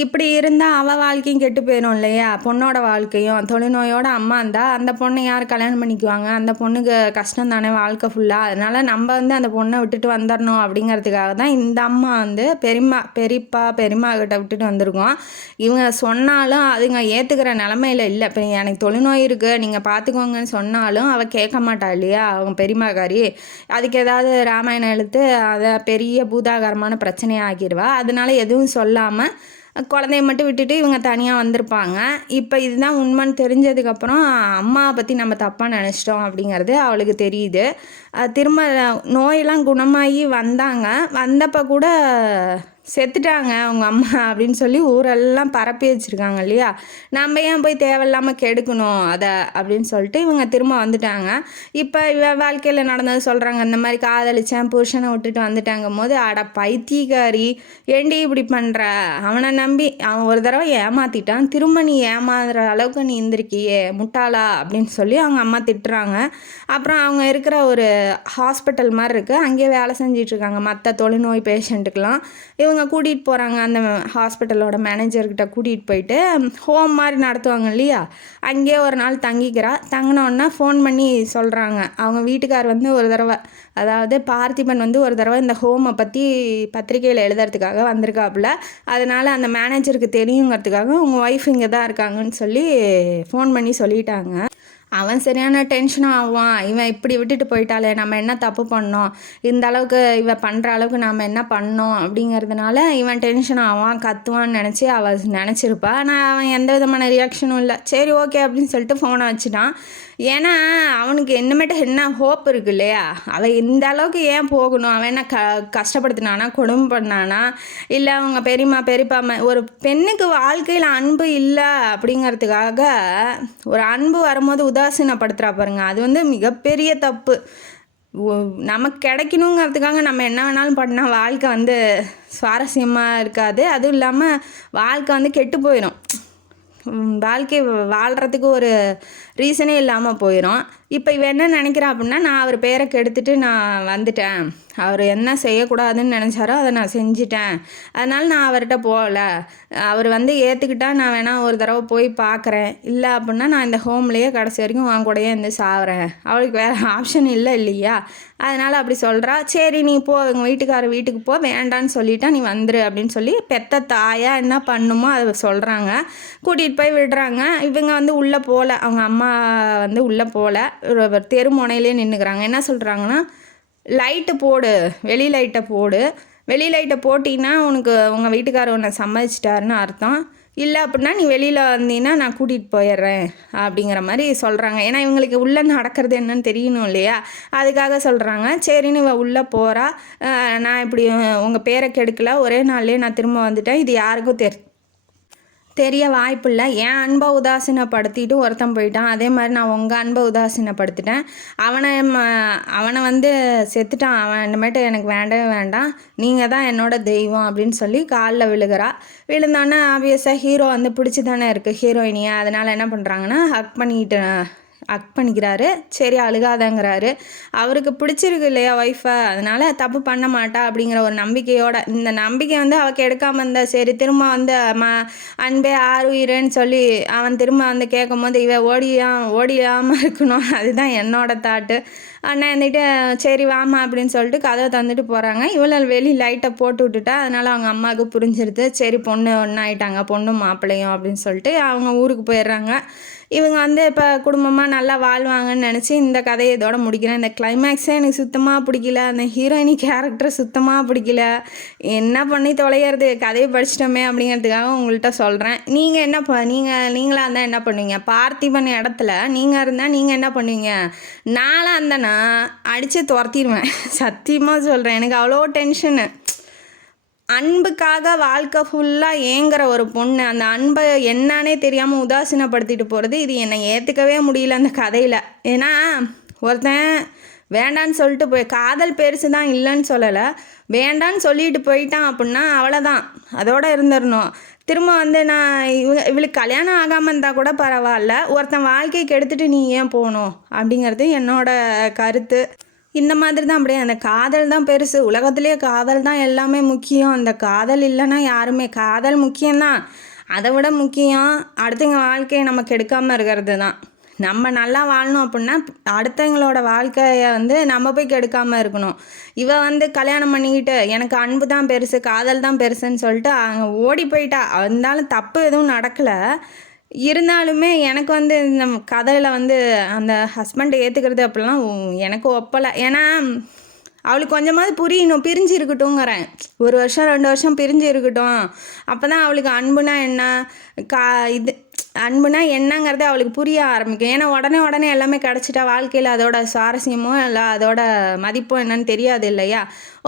இப்படி இருந்தால் அவள் வாழ்க்கையும் கெட்டு போயிடும் இல்லையா, பொண்ணோட வாழ்க்கையும். தொழுநோயோட அம்மா இருந்தால் அந்த பொண்ணை யார் கல்யாணம் பண்ணிக்குவாங்க, அந்த பொண்ணுக்கு கஷ்டம் தானே வாழ்க்கை ஃபுல்லாக. அதனால் நம்ம வந்து அந்த பொண்ணை விட்டுட்டு வந்துடணும் அப்படிங்கிறதுக்காக தான் இந்த அம்மா வந்து பெரியம்மா கிட்ட விட்டுட்டு வந்திருக்கோம். இவங்க சொன்னாலும் அதுங்க ஏற்றுக்கிற நிலமையில இல்லை. இப்போ எனக்கு தொழுநோய் இருக்குது நீங்கள் பார்த்துக்கோங்கன்னு சொன்னாலும் அவள் கேட்க மாட்டா இல்லையா, அவங்க பெரியம்மாக்காரி. அதுக்கு ஏதாவது ராமாயணம் எழுத்து அதை பெரிய பூதாகரமான பிரச்சனையாக ஆக்கிடுவா. அதனால எதுவும் சொல்லாமல் குழந்தைய மட்டும் விட்டுட்டு இவங்க தனியாக வந்திருப்பாங்க. இப்போ இதுதான் உண்மைன்னு தெரிஞ்சதுக்கப்புறம் அம்மாவை பற்றி நம்ம தப்பாக நினச்சிட்டோம் அப்படிங்கிறது அவளுக்கு தெரியுது. திரும்ப நோயெல்லாம் குணமாகி வந்தப்போ கூட செத்துட்டாங்க அவங்க அம்மா அப்படின்னு சொல்லி ஊரெல்லாம் பரப்பி வச்சுருக்காங்க இல்லையா. நம்ம ஏன் போய் தேவையில்லாமல் கெடுக்கணும் அதை அப்படின்னு சொல்லிட்டு இவங்க திரும்ப வந்துட்டாங்க. இப்போ வாழ்க்கையில் நடந்தது சொல்கிறாங்க. இந்த மாதிரி காதலிச்சேன், புருஷனை விட்டுட்டு வந்துட்டாங்கும் போது, அட பைத்தியக்காரி ஏண்டி இப்படி பண்ணுற, அவனை நம்பி அவன் ஒரு தடவை ஏமாற்றிட்டான், திரும்ப நீ ஏமாறுற அளவுக்கு நீ இருந்திருக்கியே முட்டாளா அப்படின்னு சொல்லி அவங்க அம்மா திட்டுறாங்க. அப்புறம் அவங்க இருக்கிற ஒரு ஹாஸ்பிட்டல் மாதிரி இருக்குது, அங்கேயே வேலை செஞ்சிட்ருக்காங்க மற்ற தொழுநோய் பேஷண்ட்டுக்கெலாம். இவங்க கூட்டிகிட்டு போகிறாங்க, அந்த ஹாஸ்பிட்டலோட மேனேஜர்கிட்ட கூட்டிகிட்டு போயிட்டு ஹோம் மாதிரி நடத்துவாங்க இல்லையா, அங்கேயே ஒரு நாள் தங்கினோன்னா ஃபோன் பண்ணி சொல்கிறாங்க. அவங்க வீட்டுக்கார் வந்து ஒரு தடவை, அதாவது பார்த்திபன் வந்து ஒரு தடவை இந்த ஹோமை பற்றி பத்திரிக்கையில் எழுதுறதுக்காக வந்திருக்காப்புல. அதனால் அந்த மேனேஜருக்கு தெரியுங்கிறதுக்காக உங்கள் ஒய்ஃப் இங்கே தான் இருக்காங்கன்னு சொல்லி ஃபோன் பண்ணி சொல்லிட்டாங்க. அவன் சரியான டென்ஷன் ஆவான், இவன் இப்படி விட்டுட்டு போயிட்டாலே நம்ம என்ன தப்பு பண்ணோம், இந்த அளவுக்கு இவன் பண்ணுற அளவுக்கு நம்ம என்ன பண்ணோம் அப்படிங்கிறதுனால இவன் டென்ஷன் ஆவான், கத்துவான்னு நினச்சி அவள் நினச்சிருப்பா. ஆனால் அவன் எந்த விதமான ரியாக்ஷனும் இல்லை. சரி ஓகே அப்படின்னு சொல்லிட்டு ஃபோனை வச்சுட்டான். ஏன்னா அவனுக்கு என்ன ஹோப் இருக்குது இல்லையா, அவன் இந்த அளவுக்கு ஏன் போகணும், அவன் என்ன கஷ்டப்படுத்தினானா, கொடுமை பண்ணானா, இல்லை அவங்க பெரியப்பா ஒரு பெண்ணுக்கு வாழ்க்கையில் அன்பு இல்லை அப்படிங்கிறதுக்காக ஒரு அன்பு வரும்போது உதாசீனப்படுத்துகிறா பாருங்க, அது வந்து மிகப்பெரிய தப்பு. நமக்கு கிடைக்கணுங்கிறதுக்காக நம்ம என்ன வேணாலும் பண்ணால் வாழ்க்கை வந்து சுவாரஸ்யமாக இருக்காது. அதுவும் இல்லாமல் வாழ்க்கை வந்து கெட்டு போயிடும். வாழ்க்கை வாழ்கிறதுக்கு ஒரு ரீசனே இல்லாமல் போயிடும். இப்போ இவன் என்ன நினைக்கிறான் அப்படின்னா, நான் அவர் பேரை கெடுத்துட்டு நான் வந்துட்டேன், அவர் என்ன செய்யக்கூடாதுன்னு நினச்சாரோ அதை நான் செஞ்சிட்டேன், அதனால் நான் அவர்கிட்ட போகல, அவர் வந்து ஏற்றுக்கிட்டா நான் வேணால் ஒரு தடவை போய் பார்க்குறேன், இல்லை அப்படின்னா நான் இந்த ஹோம்லேயே கடைசி வரைக்கும் அவன் கூடயே இருந்து சாகிறேன், அவளுக்கு வேறு ஆப்ஷன் இல்லை இல்லையா, அதனால் அப்படி சொல்கிறா. சரி நீ போ, எங்கள் வீட்டுக்காரர் வீட்டுக்கு போ, வேண்டான்னு சொல்லிட்டா நீ வந்துரு அப்படின்னு சொல்லி பெத்த தாயா என்ன பண்ணுமோ அதை சொல்கிறாங்க. கூட்டிகிட்டு போய் விடுறாங்க. இவங்க வந்து உள்ளே போகல, அவங்க அம்மா வந்து உள்ளே போகல, தெரு முனையிலே நின்றுக்கிறாங்க. என்ன சொல்கிறாங்கன்னா, லைட்டு போடு, வெளி லைட்டை போடு, வெளி லைட்டை போட்டிங்கன்னா உனக்கு உங்கள் வீட்டுக்காரர் உன்னை சம்மதிச்சிட்டாருன்னு அர்த்தம், இல்லை அப்படின்னா நீ வெளியில் வந்தீங்கன்னா நான் கூட்டிகிட்டு போயிடுறேன் அப்படிங்கிற மாதிரி சொல்கிறாங்க. ஏன்னா இவங்களுக்கு உள்ளே நடக்கிறது என்னன்னு தெரியணும் இல்லையா, அதுக்காக சொல்கிறாங்க. சரின்னு இவள் உள்ளே போகிறா. நான் இப்படி உங்கள் பேரை கெடுக்கல, ஒரே நாள்லேயே நான் திரும்ப வந்துட்டேன், இது யாருக்கும் தெரிய வாய்ப்பு இல்லை, என் அன்பை உதாசீனப்படுத்திட்டு ஒருத்தன் போயிட்டான், அதே மாதிரி நான் உங்கள் அன்பை உதாசீனப்படுத்திட்டேன், அவனை வந்து செத்துட்டான், அவன் இனிமேட்டு எனக்கு வேண்டவே வேண்டாம், நீங்கள் தான் என்னோட தெய்வம் அப்படின்னு சொல்லி காலில் விழுகிறா. விழுந்தோன்னே ஆப்வியஸாக ஹீரோ வந்து பிடிச்சி தானே இருக்குது ஹீரோயினியை, அதனால் என்ன பண்ணுறாங்கன்னா ஹக் பண்ணிக்கிறாரு. சரி அழுகாதங்கிறாரு. அவருக்கு பிடிச்சிருக்கு இல்லையா ஒய்ஃபை, அதனால் தப்பு பண்ண மாட்டா அப்படிங்கிற ஒரு நம்பிக்கையோட, இந்த நம்பிக்கை வந்து அவள் கெடுக்காமல் இருந்தா சரி. திரும்ப வந்து அன்பே ஆறுயிரேன்னு சொல்லி அவன் திரும்ப வந்து கேட்கும் போது இவ ஓடியாமல் இருக்கணும், அதுதான் என்னோட தாட்டு. அண்ணன் இருந்துட்டு சரி வாமா அப்படின்னு சொல்லிட்டு கதவை தந்துட்டு போகிறாங்க. இவளை வெளி லைட்டை போட்டு விட்டுட்டா, அதனால் அவங்க அம்மாவுக்கு புரிஞ்சிருது. சரி பொண்ணு ஒன்றாயிட்டாங்க, பொண்ணும் மாப்பிள்ளையும் அப்படின்னு சொல்லிட்டு அவங்க ஊருக்கு போயிடுறாங்க. இவங்க வந்து இப்போ குடும்பமாக நல்லா வாழ்வாங்கன்னு நினச்சி இந்த கதையை இதோட முடிக்கிறேன். இந்த கிளைமேக்ஸே எனக்கு சுத்தமாக பிடிக்கல, அந்த ஹீரோயினி கேரக்டர் சுத்தமாக பிடிக்கல, என்ன பண்ணி தொலைகிறது, கதையை படிச்சிட்டோமே அப்படிங்கிறதுக்காக உங்கள்கிட்ட சொல்கிறேன். நீங்கள் என்ன நீங்களாக இருந்தால் என்ன பண்ணுவீங்க, பார்த்திபன் இடத்துல நீங்கள் இருந்தால் நீங்கள் என்ன பண்ணுவீங்க? நாளாக இருந்தேன்னா அடித்து துரத்திடுவேன், சத்தியமாக சொல்கிறேன். எனக்கு அவ்வளோ டென்ஷனு. அன்புக்காக வாழ்க்கை ஃபுல்லாக ஏங்குற ஒரு பொண்ணு, அந்த அன்பை என்னானே தெரியாமல் உதாசீனப்படுத்திட்டு போகிறது, இது என்னை ஏற்றுக்கவே முடியல அந்த கதையில். ஏன்னா ஒருத்தன் வேண்டான்னு சொல்லிட்டு காதல் பெருசு தான், இல்லைன்னு சொல்லலை, வேண்டான்னு சொல்லிட்டு போயிட்டான் அப்படின்னா அவ்வளோதான், அதோடு இருந்துடணும். திரும்ப வந்து நான் இவளுக்கு கல்யாணம் ஆகாமல் இருந்தால் கூட பரவாயில்ல, ஒருத்தன் வாழ்க்கைக்கு எடுத்துகிட்டு நீ ஏன் போகணும் அப்படிங்கிறது என்னோட கருத்து. இந்த மாதிரி தான், அப்படியே அந்த காதல் தான் பெருசு, உலகத்துலேயே காதல் தான் எல்லாமே முக்கியம், அந்த காதல் இல்லைன்னா யாருமே, காதல் முக்கியம்தான், அதை விட முக்கியம் அடுத்தவங்க வாழ்க்கையை நம்ம கெடுக்காமல் இருக்கிறது தான். நம்ம நல்லா வாழணும் அப்படின்னா அடுத்தவங்களோட வாழ்க்கையை வந்து நம்ம போய் கெடுக்காமல் இருக்கணும். இவள் வந்து கல்யாணம் பண்ணிக்கிட்டு எனக்கு அன்பு தான் பெருசு, காதல் தான் பெருசுன்னு சொல்லிட்டு அங்கே ஓடி போயிட்டா. இருந்தாலும் தப்பு எதுவும் நடக்கலை, இருந்தாலுமே எனக்கு வந்து இந்த கதையில் வந்து அந்த ஹஸ்பண்டை ஏற்றுக்கிறது அப்படிலாம் எனக்கு ஒப்பலை. ஏன்னா அவளுக்கு கொஞ்சமாவது புரியணும், பிரிஞ்சு இருக்கட்டும்ங்கிறேன், 1 வருஷம் 2 வருஷம் பிரிஞ்சு இருக்கட்டும், அப்போ தான் அவளுக்கு அன்புனா என்ன, அன்புனா என்னங்கிறது அவளுக்கு புரிய ஆரம்பிக்கும். ஏன்னா உடனே எல்லாமே கிடச்சிட்டா வாழ்க்கையில் அதோட சுவாரஸ்யமோ இல்லை அதோட மதிப்போ என்னன்னு தெரியாது இல்லையா.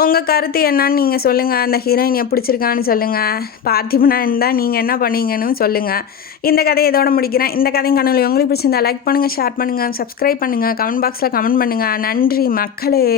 உங்கள் கருத்து என்னன்னு நீங்கள் சொல்லுங்கள், அந்த ஹீரோயினை பிடிச்சிருக்கான்னு சொல்லுங்கள், பார்த்திபனா இருந்தால் நீங்கள் என்ன பண்ணீங்கன்னு சொல்லுங்கள். இந்த கதையை இதோட முடிக்கிறேன். இந்த கதையும் கனவு உங்களுக்கு பிடிச்சிருந்தா லைக் பண்ணுங்கள், ஷேர் பண்ணுங்கள், சப்ஸ்கிரைப் பண்ணுங்கள், கமெண்ட் பாக்ஸில் கமெண்ட் பண்ணுங்கள். நன்றி மக்களே.